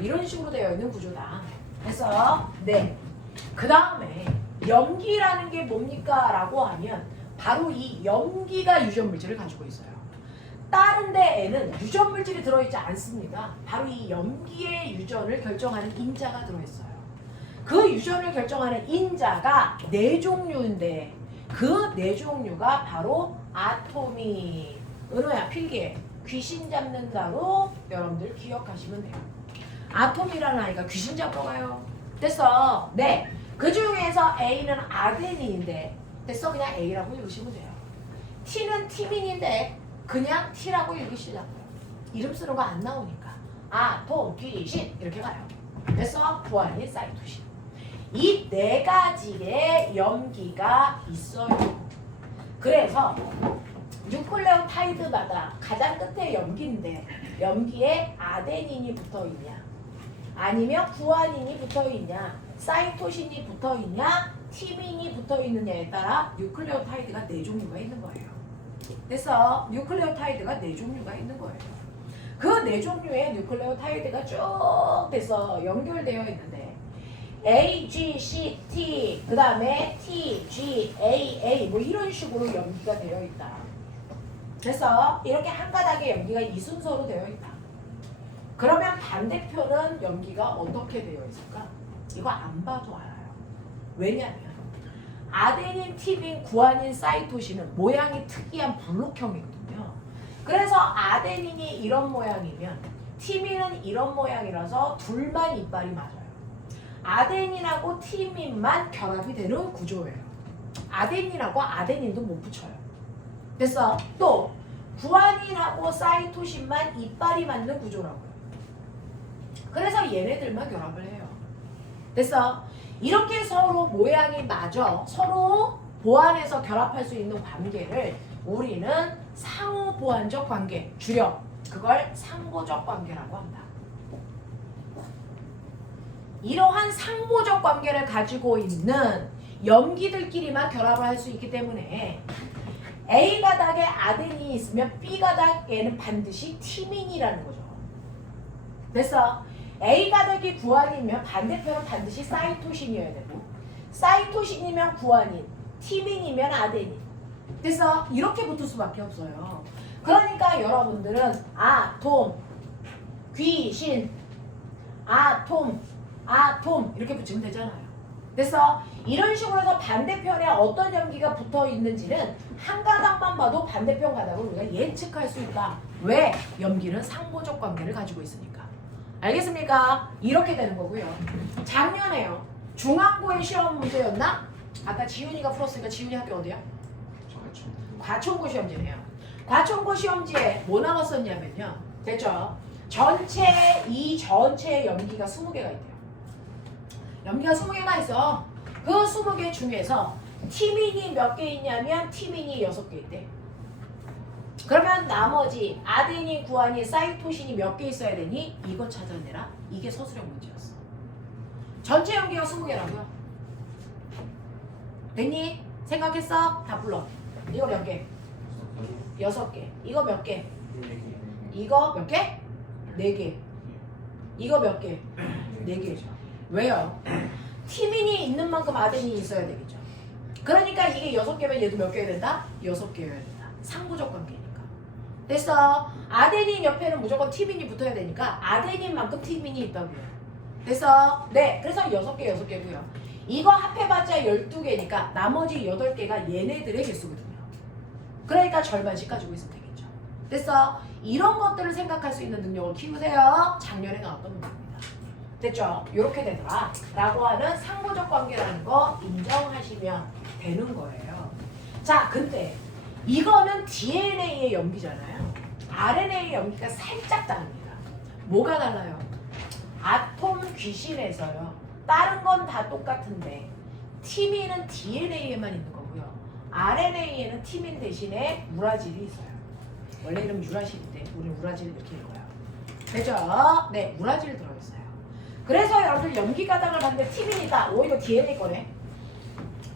이런 식으로 되어 있는 구조다. 됐어? 네. 그 다음에 염기라는 게 뭡니까? 라고 하면 바로 이 염기가 유전물질을 가지고 있어요. 다른 데에는 유전물질이 들어있지 않습니다. 바로 이 염기의 유전을 결정하는 인자가 들어있어요. 그 유전을 결정하는 인자가 4종류인데 그 네 종류가 바로 아토미. 은호야 필기해. 귀신 잡는다로 여러분들 기억하시면 돼요. 아톰이라는 아이가 귀신 잡으러 가요. 됐어. 네. 그 중에서 A는 아데닌인데 됐어. 그냥 A라고 읽으시면 돼요. T는 티민인데 그냥 T라고 읽으시자고요. 이름 쓰는 거 안 나오니까. 아톰, 귀신 이렇게 가요. 됐어. 구아닌, 사이토신. 이 네 가지의 염기가 있어요. 그래서 뉴클레오타이드마다 가장 끝에 염기인데 염기에 아데닌이 붙어있냐 아니면 구아닌이 붙어있냐 사이토신이 붙어있냐 티민이 붙어있느냐에 따라 뉴클레오타이드가 네 종류가 있는 거예요. 그래서 뉴클레오타이드가 네 종류가 있는 거예요. 그 네 종류의 뉴클레오타이드가 쭉 돼서 연결되어 있는데 A, G, C, T 그 다음에 T, G, A, A 뭐 이런 식으로 연기가 되어 있다. 그래서 이렇게 한 가닥의 연기가 이 순서로 되어 있다. 그러면 반대편은 연기가 어떻게 되어 있을까? 이거 안 봐도 알아요. 왜냐면 아데닌, 티민, 구아닌, 사이토신은 모양이 특이한 블록형이거든요. 그래서 아데닌이 이런 모양이면 티민은 이런 모양이라서 둘만 이빨이 맞아요. 아데닌하고 티민만 결합이 되는 구조예요. 아데닌하고 아데닌도 못 붙여요. 그래서 또 구아닌하고 사이토신만 이빨이 맞는 구조라고요. 그래서 얘네들만 결합을 해요. 그래서 이렇게 서로 모양이 맞아 서로 보완해서 결합할 수 있는 관계를 우리는 상호 보완적 관계, 줄여 그걸 상보적 관계라고 한다. 이러한 상보적 관계를 가지고 있는 염기들끼리만 결합을 할 수 있기 때문에 A 가닥에 아데닌이 있으면 B 가닥에는 반드시 티민이라는 거죠. 그래서 A 가닥이 구아닌이면 반대편은 반드시 사이토신이어야 되고 사이토신이면 구아닌, 티민이면 아데닌. 그래서 이렇게 붙을 수밖에 없어요. 그러니까 여러분들은 아톰, 귀신, 아톰 이렇게 붙이면 되잖아요. 그래서 이런 식으로 해서 반대편에 어떤 염기가 붙어 있는지는 한 가닥만 봐도 반대편 가닥을 우리가 예측할 수 있다. 왜? 염기는 상보적 관계를 가지고 있으니까. 알겠습니까? 이렇게 되는 거고요. 작년에요. 중앙고의 시험 문제였나? 아까 지훈이가 풀었으니까 지훈이 학교 어디야? 과천고 시험지네요. 과천고 시험지에 뭐 나왔었냐면요. 됐죠? 이 전체의 염기가 20개가 있대요. 염기가 20개가 있어. 그 20개 중에서 티민이 몇 개 있냐면 티민이 6개 있대. 그러면 나머지 아데닌, 구아닌, 사이토신이 몇 개 있어야 되니? 이거 찾아내라. 이게 서술형 문제였어. 전체 염기가 20개라고요. 됐니? 생각했어? 다 불러. 이거 몇 개? 6개. 이거 몇 개? 이거 몇 개? 4개. 이거 몇 개? 4개. 왜요? 티민이 있는 만큼 아데닌이 있어야 되겠죠. 그러니까 이게 6개면 얘도 몇 개여야 된다? 6개여야 된다. 상부적 관계니까. 됐어. 아데닌 옆에는 무조건 티민이 붙어야 되니까 아데닌만큼 티민이 있다고요. 됐어. 네. 그래서 6개고요. 이거 합해봤자 12개니까 나머지 8개가 얘네들의 개수거든요. 그러니까 절반씩 가지고 있으면 되겠죠. 됐어. 이런 것들을 생각할 수 있는 능력을 키우세요. 작년에 나왔던 문제입니다. 됐죠? 이렇게 되더라 라고 하는 상보적 관계라는 거 인정하시면 되는 거예요. 자, 근데 이거는 DNA의 염기잖아요. RNA의 염기가 살짝 다릅니다. 뭐가 달라요? 아톰 귀신에서요. 다른 건 다 똑같은데 티민은 DNA에만 있는 거고요. RNA에는 티민 대신에 우라질이 있어요. 원래 이름 유라실인데 우리는 우라질 이렇게 읽어요. 되죠? 네, 우라질 들어있어요. 그래서 여러분들 염기 가닥을 봤는데 티민이다. 오, 이거 DNA 거네.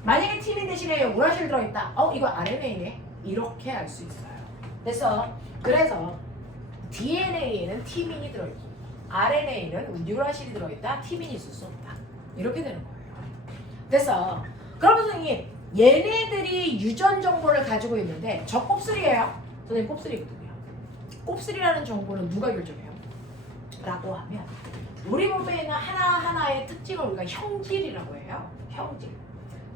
만약에 티민 대신에 우라실 들어있다. 이거 RNA네. 이렇게 알 수 있어요. 그래서 DNA에는 티민이 들어있고 RNA는 유라실이 들어있다. 티민이 있을 수 없다. 이렇게 되는 거예요. 그럼 선생님 얘네들이 유전 정보를 가지고 있는데 저 곱슬이에요. 선생님 곱슬이거든요. 곱슬이라는 정보는 누가 결정해요? 라고 하면 우리 몸에 있는 하나하나의 특징을 우리가 형질이라고 해요. 형질.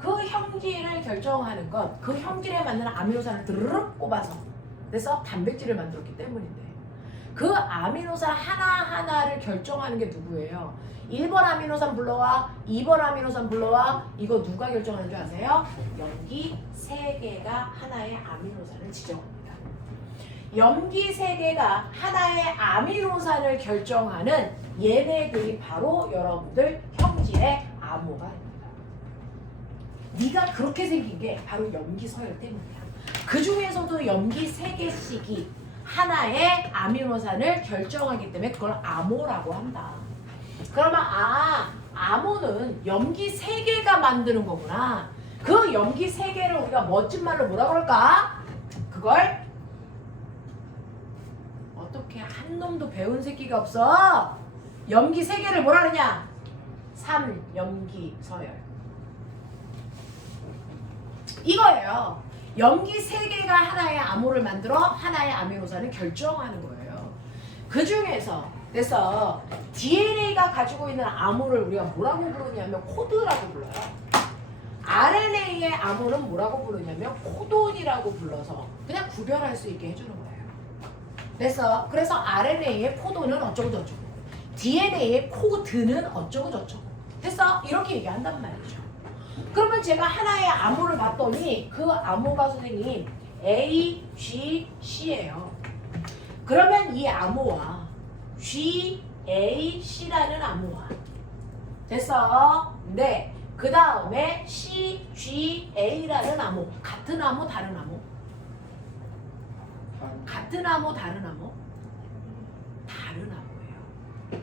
그 형질을 결정하는 건 그 형질에 맞는 아미노산을 드르륵 꼽아서 그래서 단백질을 만들었기 때문인데 그 아미노산 하나하나를 결정하는 게 누구예요? 1번 아미노산 불러와 2번 아미노산 불러와 이거 누가 결정하는 줄 아세요? 염기 3개가 하나의 아미노산을 지정합니다. 염기 3개가 하나의 아미노산을 결정하는 얘네들이 바로 여러분들 형질의 암호가 됩니다. 네가 그렇게 생긴 게 바로 염기 서열 때문이야. 그 중에서도 염기 3개씩이 하나의 아미노산을 결정하기 때문에 그걸 암호라고 한다. 그러면 암호는 염기 3개가 만드는 거구나. 그 염기 3개를 우리가 멋진 말로 뭐라 그럴까? 그걸 어떻게 한 놈도 배운 새끼가 없어? 염기 3개를 뭐라 그러냐? 3염기 서열. 이거예요. 염기 3개가 하나의 암호를 만들어 하나의 아미노산을 결정하는 거예요. 그 중에서 그래서 DNA가 가지고 있는 암호를 우리가 뭐라고 부르냐면 코드라고 불러요. RNA의 암호는 뭐라고 부르냐면 코돈이라고 불러서 그냥 구별할 수 있게 해주는 거예요. 그래서 RNA의 코돈은 어쩌고 저쩌고 DNA의 코드는 어쩌고 저쩌고 그래서 이렇게 얘기한단 말이죠. 그러면 제가 하나의 암호를 봤더니 그 암호가 선생님 A, G, C예요. 그러면 이 암호와 G, A, C라는 암호와 됐어? 네. 그 다음에 C, G, A라는 암호. 같은 암호, 다른 암호? 같은 암호, 다른 암호? 다른 암호예요.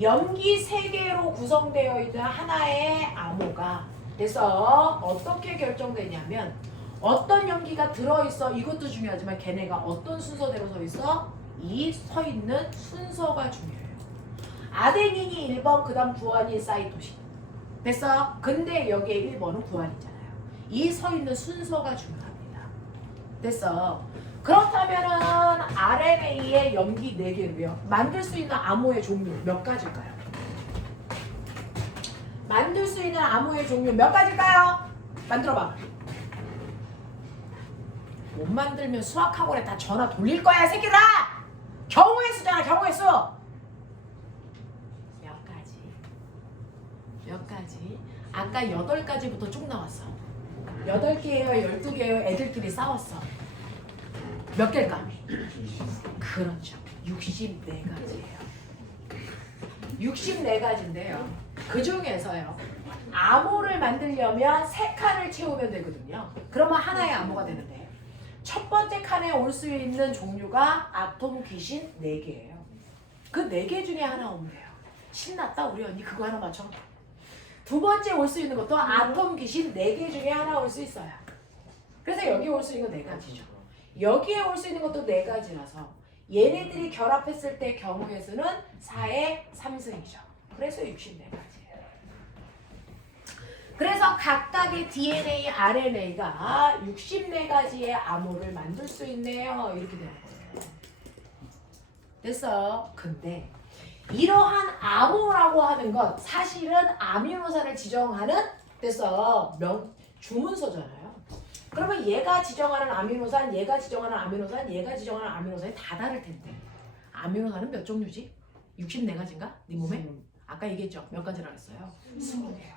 염기 3개로 구성되어 있는 하나의 암호가 그래서 어떻게 결정되냐면 어떤 염기가 들어있어 이것도 중요하지만 걔네가 어떤 순서대로 서 있어? 이 서 있는 순서가 중요해요. 아데닌이 1번 그 다음 구안이 사이토신 됐어? 근데 여기에 1번은 구안이잖아요. 이 서 있는 순서가 중요합니다. 됐어? 그렇다면은 RNA의 염기 4개로요 만들 수 있는 암호의 종류 몇 가지일까요? 만들 수 있는 암호의 종류 몇 가지일까요? 만들어봐. 못 만들면 수학학원에 다 전화 돌릴 거야, 새끼들아! 경우의 수잖아, 경우의 수! 몇 가지? 몇 가지? 아까 8가지부터 쭉 나왔어. 8개예요, 12개예요, 애들끼리 싸웠어. 몇 개일까? 그렇죠. 64가지예요. 64가지인데요. 그 중에서요. 암호를 만들려면 3칸을 채우면 되거든요. 그러면 하나의 암호가 되는데 첫 번째 칸에 올 수 있는 종류가 아톰 귀신 4개예요. 그 4개 중에 하나 오면 돼요. 신났다 우리 언니 그거 하나 맞춰. 두 번째 올 수 있는 것도 아톰 귀신 4개 중에 하나 올 수 있어요. 그래서 여기 올 수 있는 거 4가지죠. 여기에 올 수 있는 것도 4가지라서 얘네들이 결합했을 때 경우의 수는 4의 3승이죠. 그래서 64가지예요. 그래서 각각의 DNA, RNA가 64가지의 암호를 만들 수 있네요. 이렇게 되는 거예요. 됐어. 근데 이러한 암호라고 하는 것 사실은 아미노산을 지정하는 됐어. 주문서잖아요. 그러면 얘가 지정하는 아미노산, 얘가 지정하는 아미노산, 얘가 지정하는 아미노산이 다 다를 텐데 아미노산은 몇 종류지? 64가지인가? 네 몸에? 아까 얘기했죠? 몇 가지라고 했어요? 20개요.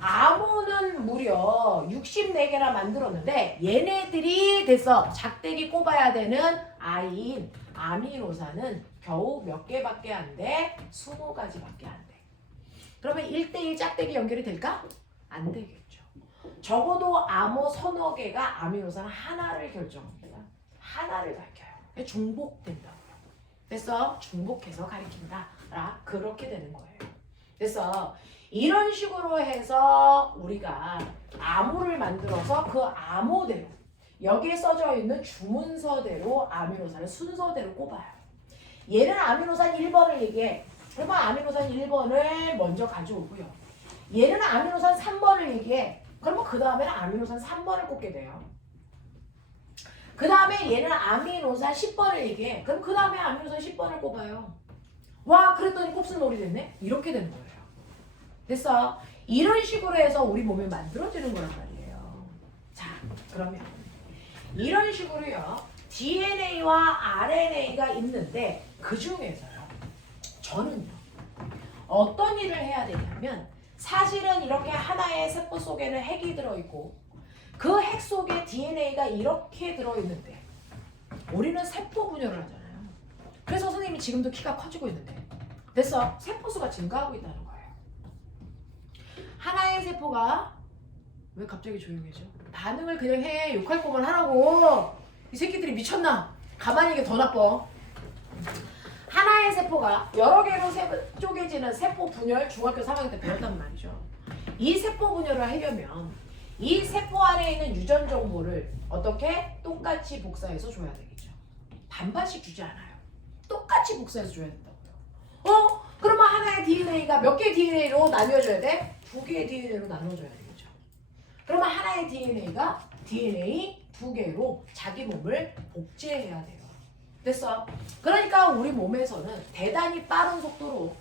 암호는 무려 64개나 만들었는데 얘네들이 돼서 작대기 꼽아야 되는 아이인 아미노산은 겨우 몇 개밖에 안 돼? 20가지밖에 안 돼. 그러면 1대1 짝대기 연결이 될까? 안 되겠죠. 적어도 암호 서너 개가 아미노산 하나를 결정합니다. 하나를 밝혀요. 중복된다고요. 그래서 중복해서 가리킨다. 그렇게 되는 거예요. 그래서 이런 식으로 해서 우리가 암호를 만들어서 그 암호대로 여기에 써져 있는 주문서대로 아미노산을 순서대로 꼽아요. 얘는 아미노산 1번을 얘기해. 그러면 아미노산 1번을 먼저 가져오고요. 얘는 아미노산 3번을 얘기해. 그러면 그 다음에는 아미노산 3번을 꼽게 돼요. 그 다음에 얘는 아미노산 10번을 얘기해. 그럼 그 다음에 아미노산 10번을 꼽아요. 와, 그랬더니 곱슬머리 됐네? 이렇게 되는 거예요. 됐어? 이런 식으로 해서 우리 몸에 만들어지는 거란 말이에요. 자, 그러면 이런 식으로요. DNA와 RNA가 있는데 그 중에서요. 저는요. 어떤 일을 해야 되냐면 사실은 이렇게 하나의 세포 속에는 핵이 들어있고 그 핵 속에 DNA가 이렇게 들어있는데 우리는 세포 분열을 하잖아요. 그래서 선생님이 지금도 키가 커지고 있는데 됐어? 세포수가 증가하고 있다는 거예요. 하나의 세포가 왜 갑자기 조용해져? 반응을 그냥 해. 욕할 거만 하라고. 이 새끼들이 미쳤나? 가만히 이게 더 나빠. 하나의 세포가 여러 개로 쪼개지는 세포 분열 중학교 3학년 때 배웠단 말이죠. 이 세포 분열을 하려면 이 세포 안에 있는 유전 정보를 어떻게 똑같이 복사해서 줘야 되겠죠. 반반씩 주지 않아요. 똑같이 복사해서 줘야 된다고요. 그러면 하나의 DNA가 몇 개의 DNA로 나뉘어져야 돼? 2개의 DNA로 나눠져야 되겠죠. 그러면 하나의 DNA가 DNA 2개로 자기 몸을 복제해야 돼요. 됐어? 그러니까 우리 몸에서는 대단히 빠른 속도로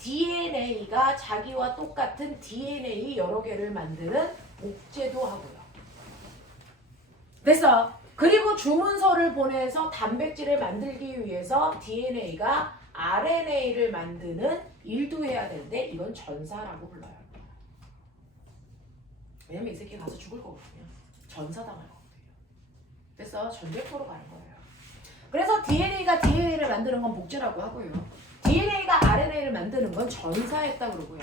DNA가 자기와 똑같은 DNA 여러 개를 만드는 복제도 하고요. 됐어? 그리고 주문서를 보내서 단백질을 만들기 위해서 DNA가 RNA를 만드는 일도 해야 되는데 이건 전사라고 불러요. 왜냐면 이 새끼 가서 죽을 거거든요. 전사당할 거거든요. 됐어? 전쟁터로 가는 거예요. 그래서 DNA가 DNA를 만드는 건 복제라고 하고요. DNA가 RNA를 만드는 건 전사했다 그러고요.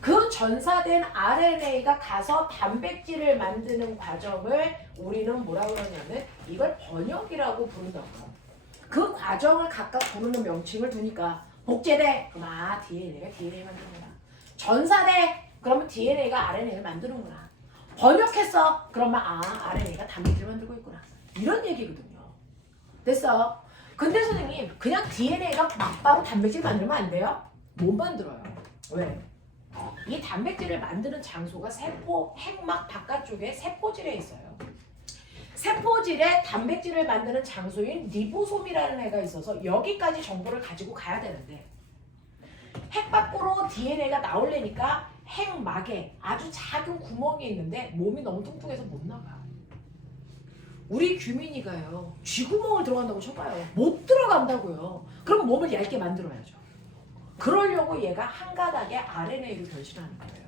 그 전사된 RNA가 가서 단백질을 만드는 과정을 우리는 뭐라고 그러냐면 이걸 번역이라고 부른다고요. 그 과정을 각각 부르는 명칭을 두니까 복제돼. 그럼 DNA가 DNA 만드는구나. 전사돼. 그러면 DNA가 RNA를 만드는구나. 번역했어. 그러면 RNA가 단백질을 만들고 있구나. 이런 얘기거든요. 됐어? 근데 선생님 그냥 DNA가 막바로 단백질 만들면 안 돼요? 못 만들어요. 왜? 이 단백질을 만드는 장소가 세포 핵막 바깥쪽에 세포질에 있어요. 세포질에 단백질을 만드는 장소인 리보솜이라는 애가 있어서 여기까지 정보를 가지고 가야 되는데 핵 밖으로 DNA가 나오려니까 핵막에 아주 작은 구멍이 있는데 몸이 너무 뚱뚱해서 못 나가. 우리 규민이가요. 쥐구멍을 들어간다고 쳐봐요. 못 들어간다고요. 그럼 몸을 얇게 만들어야죠. 그러려고 얘가 한 가닥의 RNA로 변신하는 거예요.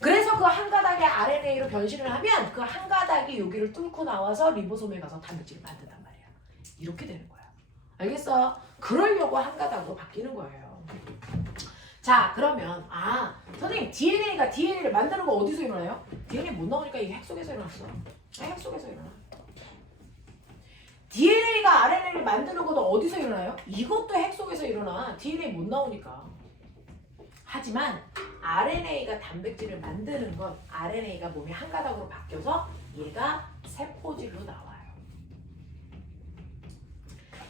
그래서 그 한 가닥의 RNA로 변신을 하면 그 한 가닥이 여기를 뚫고 나와서 리보솜에 가서 단백질을 만든단 말이야. 이렇게 되는 거야. 알겠어? 그러려고 한 가닥으로 바뀌는 거예요. 자, 그러면 선생님 DNA가 DNA를 만드는 거 어디서 일어나요? DNA 못 나오니까 이게 핵 속에서 일어났어. 핵 속에서 일어나. DNA가 RNA를 만드는 것도 어디서 일어나요? 이것도 핵 속에서 일어나. DNA 못 나오니까. 하지만 RNA가 단백질을 만드는 건 RNA가 몸이 한 가닥으로 바뀌어서 얘가 세포질로 나와요.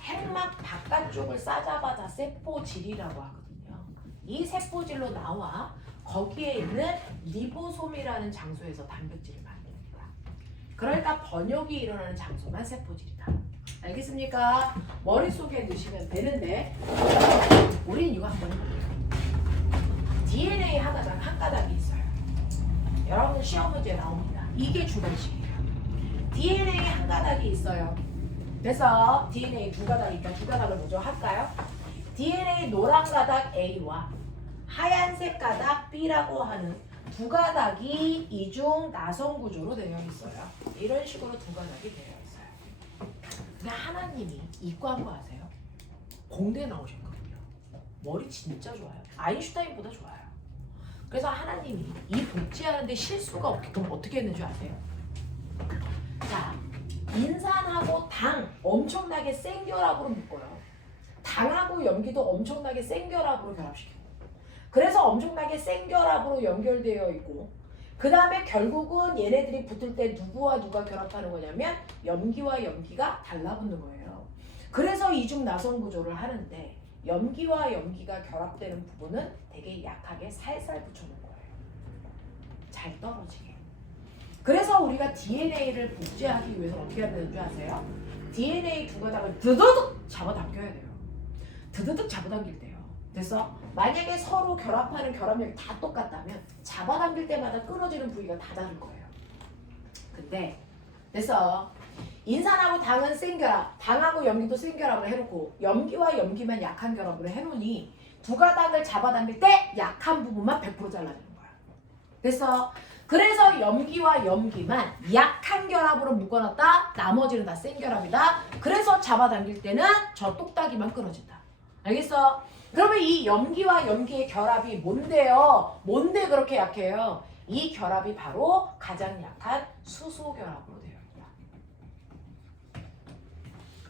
핵막 바깥쪽을 싸잡아서 세포질이라고 하거든요. 이 세포질로 나와 거기에 있는 리보솜이라는 장소에서 단백질을 만듭니다. 그러니까 번역이 일어나는 장소만 세포질이다. 알겠습니까? 머릿속에 넣으시면 되는데 우린 이거 한번 해볼게요. DNA 한 가닥이 있어요. 여러분 시험 문제 나옵니다. 이게 주관식이에요. DNA 한 가닥이 있어요. 그래서 DNA 두 가닥이 있다. 두 가닥을 먼저 할까요? DNA 노란 가닥 A와 하얀색 가닥 B라고 하는 두 가닥이 이중 나선 구조로 되어 있어요. 이런 식으로 두 가닥이 되어 있어요. 근데 하나님이 이과한 거 아세요? 공대 나오셨거든요. 머리 진짜 좋아요. 아인슈타인보다 좋아요. 그래서 하나님이 이 복제하는데 실수가 없게끔 어떻게 했는지 아세요? 자, 인산하고 당 엄청나게 센 결합으로 묶어요. 당하고 염기도 엄청나게 센 결합으로 결합시켜요. 그래서 엄청나게 센 결합으로 연결되어 있고 그 다음에 결국은 얘네들이 붙을 때 누구와 누가 결합하는 거냐면 염기와 염기가 달라붙는 거예요. 그래서 이중 나선 구조를 하는데 염기와 염기가 결합되는 부분은 되게 약하게 살살 붙여놓은 거예요. 잘 떨어지게. 그래서 우리가 DNA를 복제하기 위해서 어떻게 해야 되는 줄 아세요? DNA 두 가닥을 드드득 잡아당겨야 돼요. 드드득 잡아당길 때요. 그래서 만약에 서로 결합하는 결합력이 다 똑같다면 잡아당길 때마다 끊어지는 부위가 다 다를 거예요. 근데 그래서 인산하고 당은 센 결합, 당하고 염기도 센 결합을 해놓고 염기와 염기만 약한 결합을 해놓으니 두 가닥을 잡아당길 때 약한 부분만 100% 잘라내는 거야. 그래서 염기와 염기만 약한 결합으로 묶어놨다. 나머지는 다 센 결합이다. 그래서 잡아당길 때는 저 똑딱이만 끊어진다. 알겠어? 그러면 이 염기와 염기의 결합이 뭔데요? 뭔데 그렇게 약해요? 이 결합이 바로 가장 약한 수소 결합으로 되어 있다.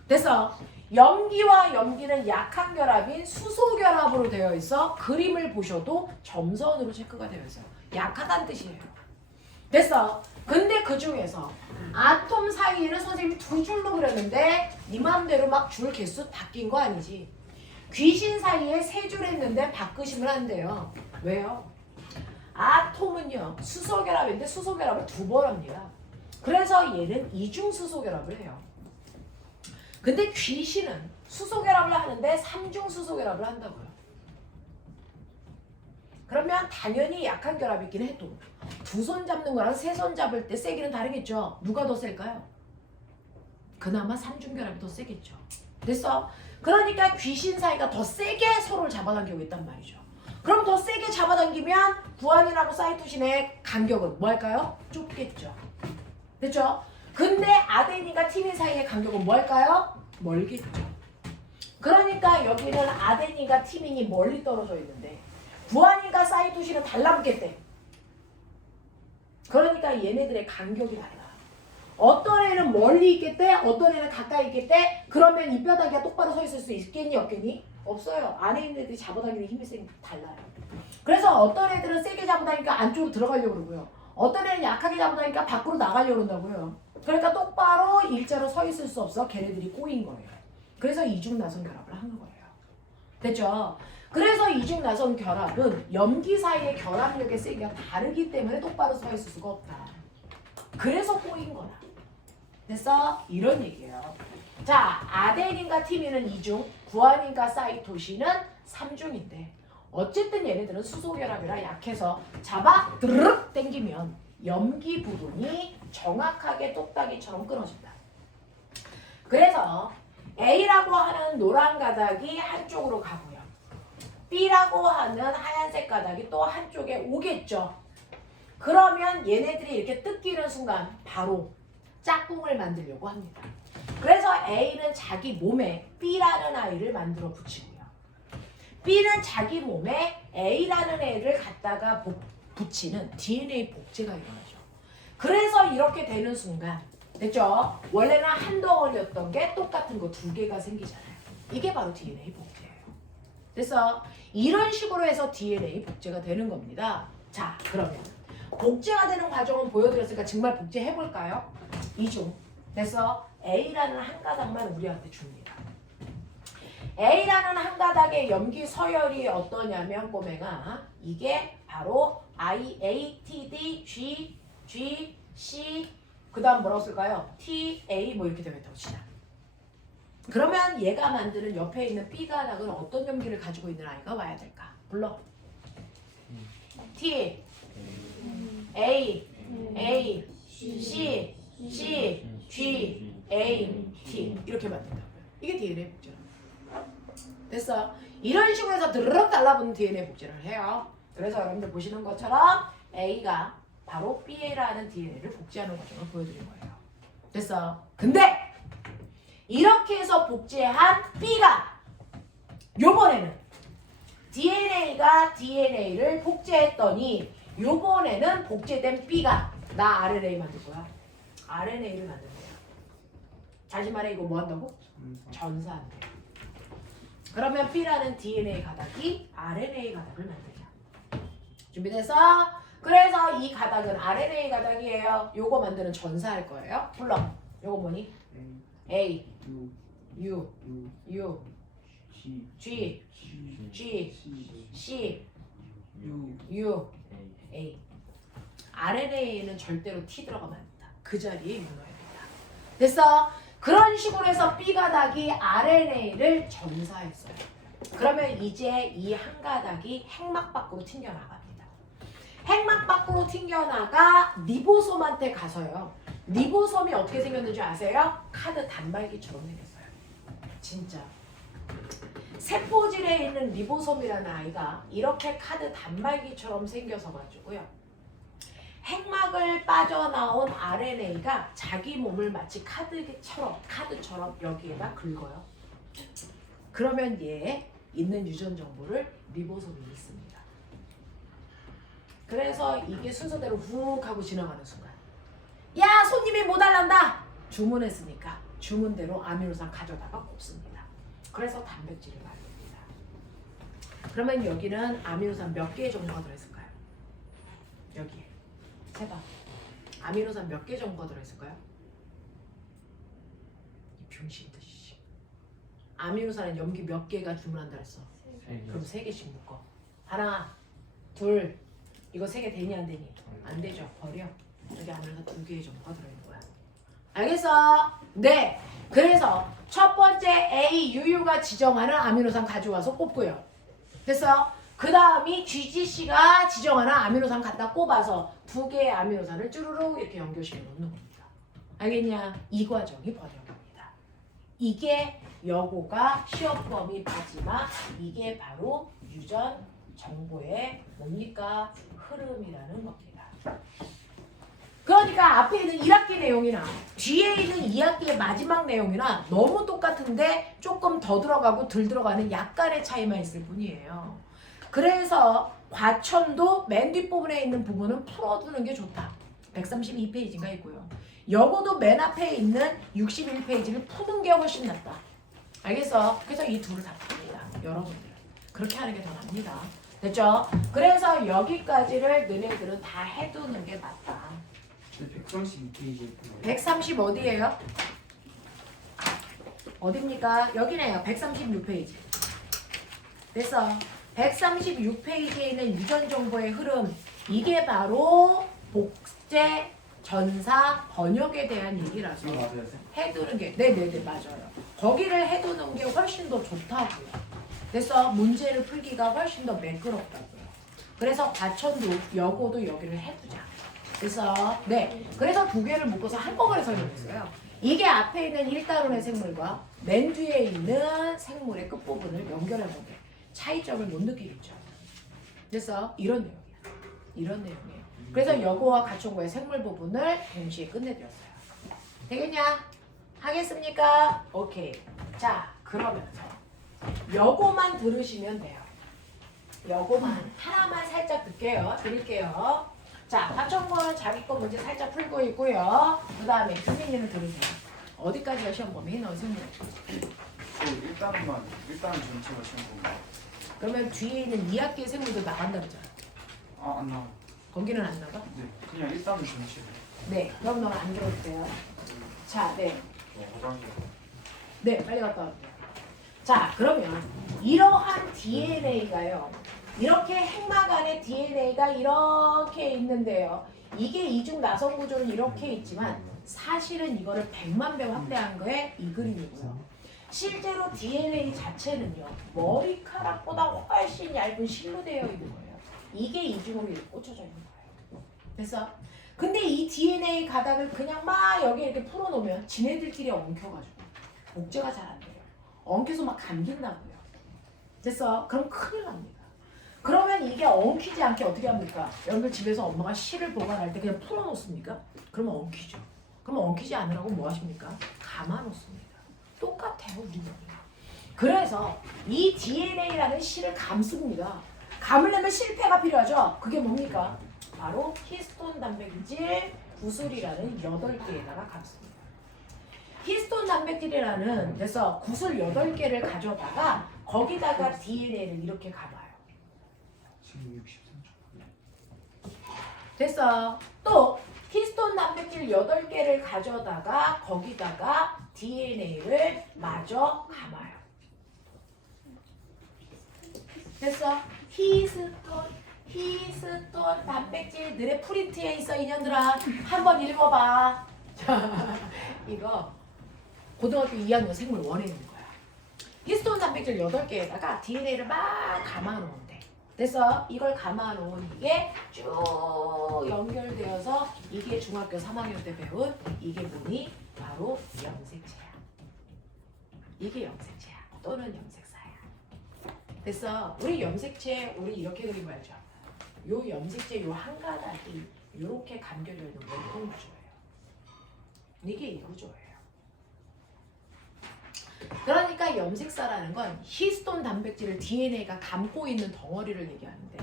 그래서 염기와 염기는 약한 결합인 수소 결합으로 되어 있어. 그림을 보셔도 점선으로 체크가 되어 있어요. 약하다는 뜻이에요. 됐어. 근데 그 중에서 아톰 사이에는 선생님이 두 줄로 그렸는데 네 맘대로 막 줄 개수 바뀐 거 아니지. 귀신 사이에 세 줄 했는데 바꾸시면 안 돼요. 왜요? 아톰은요 수소 결합인데 수소 결합을 두 번 합니다. 그래서 얘는 이중 수소 결합을 해요. 근데 귀신은 수소 결합을 하는데 삼중 수소 결합을 한다고요. 그러면 당연히 약한 결합이 있긴 해도 두 손 잡는 거랑 세 손 잡을 때 세기는 다르겠죠. 누가 더 셀까요? 그나마 삼중 결합이 더 세겠죠. 됐어? 그러니까 귀신 사이가 더 세게 서로를 잡아당기고 있단 말이죠. 그럼 더 세게 잡아당기면 구안인하고 사이토신의 간격은 뭐 할까요? 좁겠죠. 됐죠? 근데 아데닌과 티민 사이의 간격은 뭐 할까요? 멀겠죠. 그러니까 여기는 아데닌과 티민이 멀리 떨어져 있는데 구안인과 사이토신은 달라붙겠대. 그러니까 얘네들의 간격이 달라. 어떤 애는 멀리 있겠대, 어떤 애는 가까이 있겠대. 그러면 이 뼈다귀가 똑바로 서 있을 수 있겠니, 없겠니? 없어요. 안에 있는 애들이 잡아당기는 힘이 달라요. 그래서 어떤 애들은 세게 잡아당기니까 안쪽으로 들어가려고 그러고요. 어떤 애는 약하게 잡아당기니까 밖으로 나가려고 그런다고요. 그러니까 똑바로 일자로 서 있을 수 없어. 걔네들이 꼬인 거예요. 그래서 이중 나선 결합을 하는 거예요. 됐죠? 그래서 이중 나선 결합은 염기 사이의 결합력의 세기가 다르기 때문에 똑바로 서 있을 수가 없다. 그래서 꼬인 거라. 됐어? 이런 얘기예요. 자, 아데닌과 티민은 2중, 구안인과 사이토신은 3중인데 어쨌든 얘네들은 수소 결합이라 약해서 잡아 드르륵 당기면 염기 부분이 정확하게 똑딱이처럼 끊어진다. 그래서 A라고 하는 노란 가닥이 한쪽으로 가고요. B라고 하는 하얀색 가닥이 또 한쪽에 오겠죠. 그러면 얘네들이 이렇게 뜯기는 순간 바로 짝꿍을 만들려고 합니다. 그래서 A는 자기 몸에 B라는 아이를 만들어 붙이고요. B는 자기 몸에 A라는 애를 갖다가 붙이는 DNA 복제가 일어나죠. 그래서 이렇게 되는 순간 됐죠? 원래는 한 덩어리였던 게 똑같은 거 두 개가 생기잖아요. 이게 바로 DNA 복제예요. 그래서 이런 식으로 해서 DNA 복제가 되는 겁니다. 자, 그러면 복제가 되는 과정은 보여드렸으니까 정말 복제해볼까요? 이중. 그래서 A라는 한 가닥만 우리한테 줍니다. A라는 한 가닥의 염기 서열이 어떠냐면 꼬맹아 이게 바로 I, A, T, D, G, G, C 그 다음 뭐라고 쓸까요? T, A 뭐 이렇게 되어 있다고 치자. 그러면 얘가 만드는 옆에 있는 B 가닥은 어떤 염기를 가지고 있는 아이가 와야 될까? 불러. T, A, A, C, C, G, A, T 이렇게 만든다고요. 이게 DNA 복제라고. 됐어? 이런 식으로 해서 드르륵 달라붙는 DNA 복제를 해요. 그래서 여러분들 보시는 것처럼 A가 바로 B라는 DNA를 복제하는 과정을 보여드린 거예요. 됐어? 근데 이렇게 해서 복제한 B가 요번에는 DNA가 DNA를 복제했더니 요번에는 복제된 B가 나 RNA 만들 거야. RNA를 만든대요. 다시 말해 이거 뭐 한다고? 전사한대요. 그러면 B라는 DNA 가닥이 RNA 가닥을 만들자. 준비됐어? 그래서 이 가닥은 RNA 가닥이에요. 요거 만드는 전사할 거예요. 불러. 요거 뭐니? A, U, U, G, G, C, U, A. RNA에는 절대로 T 들어가면 안 된다. 그 자리에 U 넣어야 된다. 됐어? 그런 식으로 해서 B 가닥이 RNA를 전사했어요. 그러면 이제 이 한 가닥이 핵막 밖으로 튕겨나갑니다. 핵막 밖으로 튕겨나가 리보솜한테 가서요. 리보솜이 어떻게 생겼는지 아세요? 카드 단말기처럼 생겼어요. 진짜. 세포질에 있는 리보솜이라는 아이가 이렇게 카드 단말기처럼 생겨서 가지고요. 핵막을 빠져나온 RNA가 자기 몸을 마치 카드처럼 여기에다 긁어요. 그러면 얘에 있는 유전 정보를 리보솜이 읽습니다. 그래서 이게 순서대로 훅 하고 지나가는 순간, 야, 손님이 모달란다! 주문했으니까 주문대로 아미노산 가져다가 꼽습니다. 그래서 단백질을 만듭니다. 그러면 여기는 아미노산 몇 개 정도가 들어있을까요? 여기에 세봐. 아미노산 몇 개 정도가 들어있을까요? 이 병신 듯이. 아미노산은 염기 몇 개가 주문한다 그랬어? 그럼 3개씩 묶어. 하나, 둘, 이거 3개 되니 안 되니? 안 되죠. 버려. 여기 아미노산 2개 정도가 들어있는 거야. 알겠어? 네. 그래서 첫 번째 AUU가 지정하는 아미노산 가져와서 꼽고요. 됐어? 그 다음이 GGC가 지정하는 아미노산 갖다 꼽아서 2개의 아미노산을 쭈루룩 이렇게 연결시켜 놓는 겁니다. 알겠냐? 이 과정이 번역입니다. 이게 여고가 시험 범위 마지막, 이게 바로 유전 정보의 뭡니까? 흐름이라는 겁니다. 그러니까 앞에 있는 1학기 내용이나 뒤에 있는 2학기의 마지막 내용이나 너무 똑같은데 조금 더 들어가고 덜 들어가는 약간의 차이만 있을 뿐이에요. 그래서 과천도 맨 뒷부분에 있는 부분은 풀어두는 게 좋다. 132페이지가 있고요. 여고도 맨 앞에 있는 61페이지를 푸는 게 훨씬 낫다. 알겠어? 그래서 이 둘을 다 풉니다. 여러분들. 그렇게 하는 게 더 납니다. 됐죠? 그래서 여기까지를 너네들은 다 해두는 게 맞다. 132페이지. 130 어디예요? 어딥니까? 여기네요. 136페이지. 됐어. 136페이지에 있는 유전 정보의 흐름, 이게 바로 복제, 전사, 번역에 대한 얘기라서 맞아요. 해두는 게 네네네 맞아요. 거기를 해두는 게 훨씬 더 좋다고요. 그래서 문제를 풀기가 훨씬 더 매끄럽다고요. 그래서 과천도 여고도 여기를 해두자. 그래서 네, 그래서 2개를 묶어서 한꺼번에 설명했어요. 이게 앞에 있는 1단원의 생물과 맨 뒤에 있는 생물의 끝부분을 연결해보게 차이점을 못 느끼겠죠. 그래서 이런 내용이야. 이런 내용이에요. 그래서 여고와 가천고의 생물 부분을 동시에 끝내드렸어요. 되겠냐? 하겠습니까? 오케이. 자, 그러면서 여고만 들으시면 돼요. 여고만 하나만 살짝 드릴게요. 자, 가천고는 자기 거 문제 살짝 풀고 있고요. 그 다음에 규민이는 들으세요. 어디까지가 시험 범위? 너 생물. 일단은 전체가 시험 범위. 그러면 뒤에 있는 2학기 생물도 나간다 그러잖아. 아, 안 나와. 거기는 안 나가? 네, 그냥 일단은 전체. 네, 그럼 너는 안 들어도 돼요. 자, 네. 화장실. 네, 빨리 갔다 올게요. 자, 그러면 이러한 DNA가요. 이렇게 핵막 안에 DNA가 이렇게 있는데요. 이게 이중 나선 구조는 이렇게 있지만 사실은 이거를 100만 배 확대한 거에 이 그림이고요. 실제로 DNA 자체는요. 머리카락보다 훨씬 얇은 실로 되어 있는 거예요. 이게 이중으로 이렇게 꽂혀져 있는 거예요. 됐어? 근데 이 DNA 가닥을 그냥 막 여기 이렇게 풀어놓으면 지네들끼리 엉켜가지고 복제가 잘 안 돼요. 엉켜서 막 감긴다고요. 됐어? 그럼 큰일 납니다. 그러면 이게 엉키지 않게 어떻게 합니까? 여러분들 집에서 엄마가 실을 보관할 때 그냥 풀어놓습니까? 그러면 엉키죠. 그러면 엉키지 않으라고 뭐 하십니까? 감아놓습니다. 똑같아요, 우리 몸이. 그래서 이 DNA라는 실을 감습니다. 감으려면 실패가 필요하죠. 그게 뭡니까? 바로 히스톤 단백질 구슬이라는 8개에다가 감습니다. 히스톤 단백질이라는 그래서 구슬 8개를 가져다가 거기다가 DNA를 이렇게 감아요. 지금 63초. 됐어. 또 히스톤 단백질 8개를 가져다가 거기다가 DNA를 마저 감아요. 됐어? 히스톤 단백질들의 프린트에 있어 이년들아. 한번 읽어봐. 이거 고등학교 2학년 생물 1에 있는 거야. 히스톤 단백질 8개에다가 DNA를 막 감아 놓으면 돼. 그래서 이걸 감아 놓은 이게 쭉 연결되어서 이게 중학교 3학년 때 배운 이게 뭐니? 바로 염색체야. 이게 염색체야. 또는 염색사야. 됐어. 우리 염색체 우리 이렇게 그리고 알죠? 요 염색체 요 한 가닥이 요렇게 감겨져 있는 게 어떤 구조예요? 이게 이 구조예요. 그러니까 염색사라는 건 히스톤 단백질을 DNA가 감고 있는 덩어리를 얘기하는데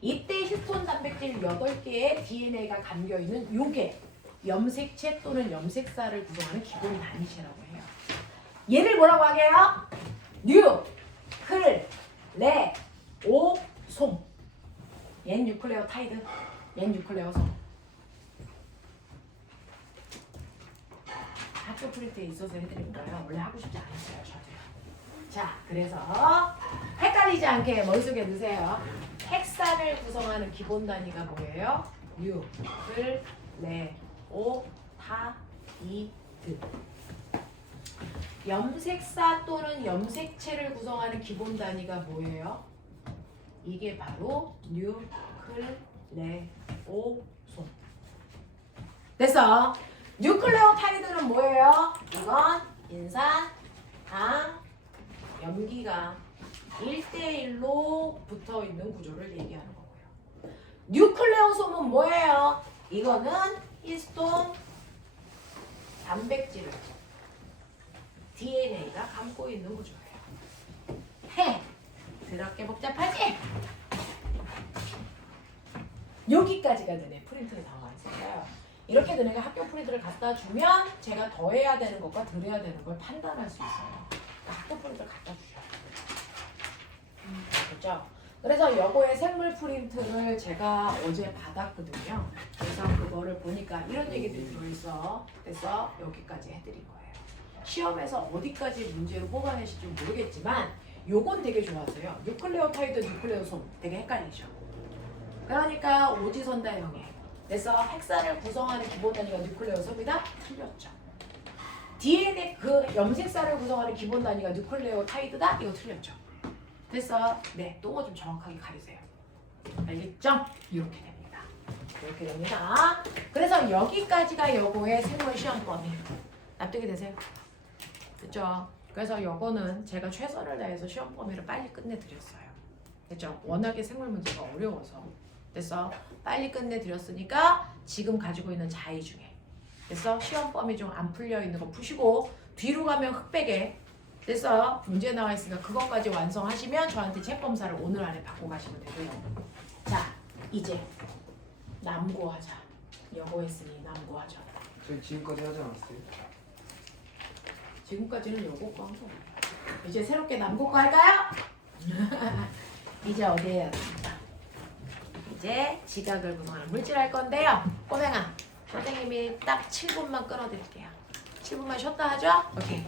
이때 히스톤 단백질 8개의 DNA가 감겨있는 요게 염색체 또는 염색사를 구성하는 기본 단위체라고 해요. 얘를 뭐라고 하게요? 뉴, 클, 레, 오, 솜. 얜 뉴클레오타이드, 얜 뉴클레오솜. 학교 프린트에 있어서 해드린 거예요. 원래 하고 싶지 않았어요, 저도요. 자, 그래서 헷갈리지 않게 머릿속에 넣으세요. 헥산을 구성하는 기본 단위가 뭐예요? 뉴, 클, 레, 오, 타, 이, 드. 염색사 또는 염색체를 구성하는 기본 단위가 뭐예요? 이게 바로 뉴, 클, 레, 오, 솜. 됐어? 뉴클레오타이드는 뭐예요? 이건 인산, 당, 염기가 1대1로 붙어있는 구조를 얘기하는 거고요. 뉴클레오솜은 뭐예요? 이거는 히스톤 단백질을 DNA가 감고 있는 구조예요. 해! 더럽게 복잡하지? 여기까지가 너네 프린트에 나와 있어요. 이렇게 너네가 학교 프린트를 갖다 주면 제가 더해야 되는 것과 덜해야 되는 걸 판단할 수 있어요. 그러니까 학교 프린트를 갖다 주셔야 돼요. 그렇죠? 그래서 요거의 생물 프린트를 제가 어제 받았거든요. 그래서 그거를 보니까 이런 얘기들이 들어있어. 그래서 여기까지 해드린 거예요. 시험에서 어디까지 문제로 뽑아내실지 모르겠지만 요건 되게 좋았어요. 뉴클레오타이드, 뉴클레오솜 되게 헷갈리죠. 그러니까 오지선다 형에 그래서 헥산을 구성하는 기본 단위가 뉴클레오솜이다? 틀렸죠. DNA 그 염색사를 구성하는 기본 단위가 뉴클레오타이드다? 이거 틀렸죠. 그래서 네, 똥어 좀 정확하게 가리세요. 알겠죠? 이렇게 됩니다. 이렇게 됩니다. 그래서 여기까지가 요거의 생물 시험 범위. 납득이 되세요? 그렇죠? 그래서 요거는 제가 최선을 다해서 시험 범위를 빨리 끝내드렸어요. 그렇죠? 워낙에 생물 문제가 어려워서 그래서 빨리 끝내드렸으니까 지금 가지고 있는 자의 중에 그래서 시험 범위 좀 안 풀려 있는 거 푸시고 뒤로 가면 흑백에 그래서 문제 나와 있으니까 그것까지 완성하시면 저한테 책 검사를 오늘 안에 받고 가시면 되고요. 자, 이제 남고하자. 여고 했으니 남고하자. 저희 지금까지 하지 않았어요? 지금까지는 요거 한 거예요. 이제 새롭게 남고 거 할까요? 이제 어디 해야 됩니까? 이제 지각을 구성하는 물질 할 건데요. 꼬맹아, 선생님이 딱 7분만 끊어드릴게요. 7분만 쉬었다 하죠? 오케이.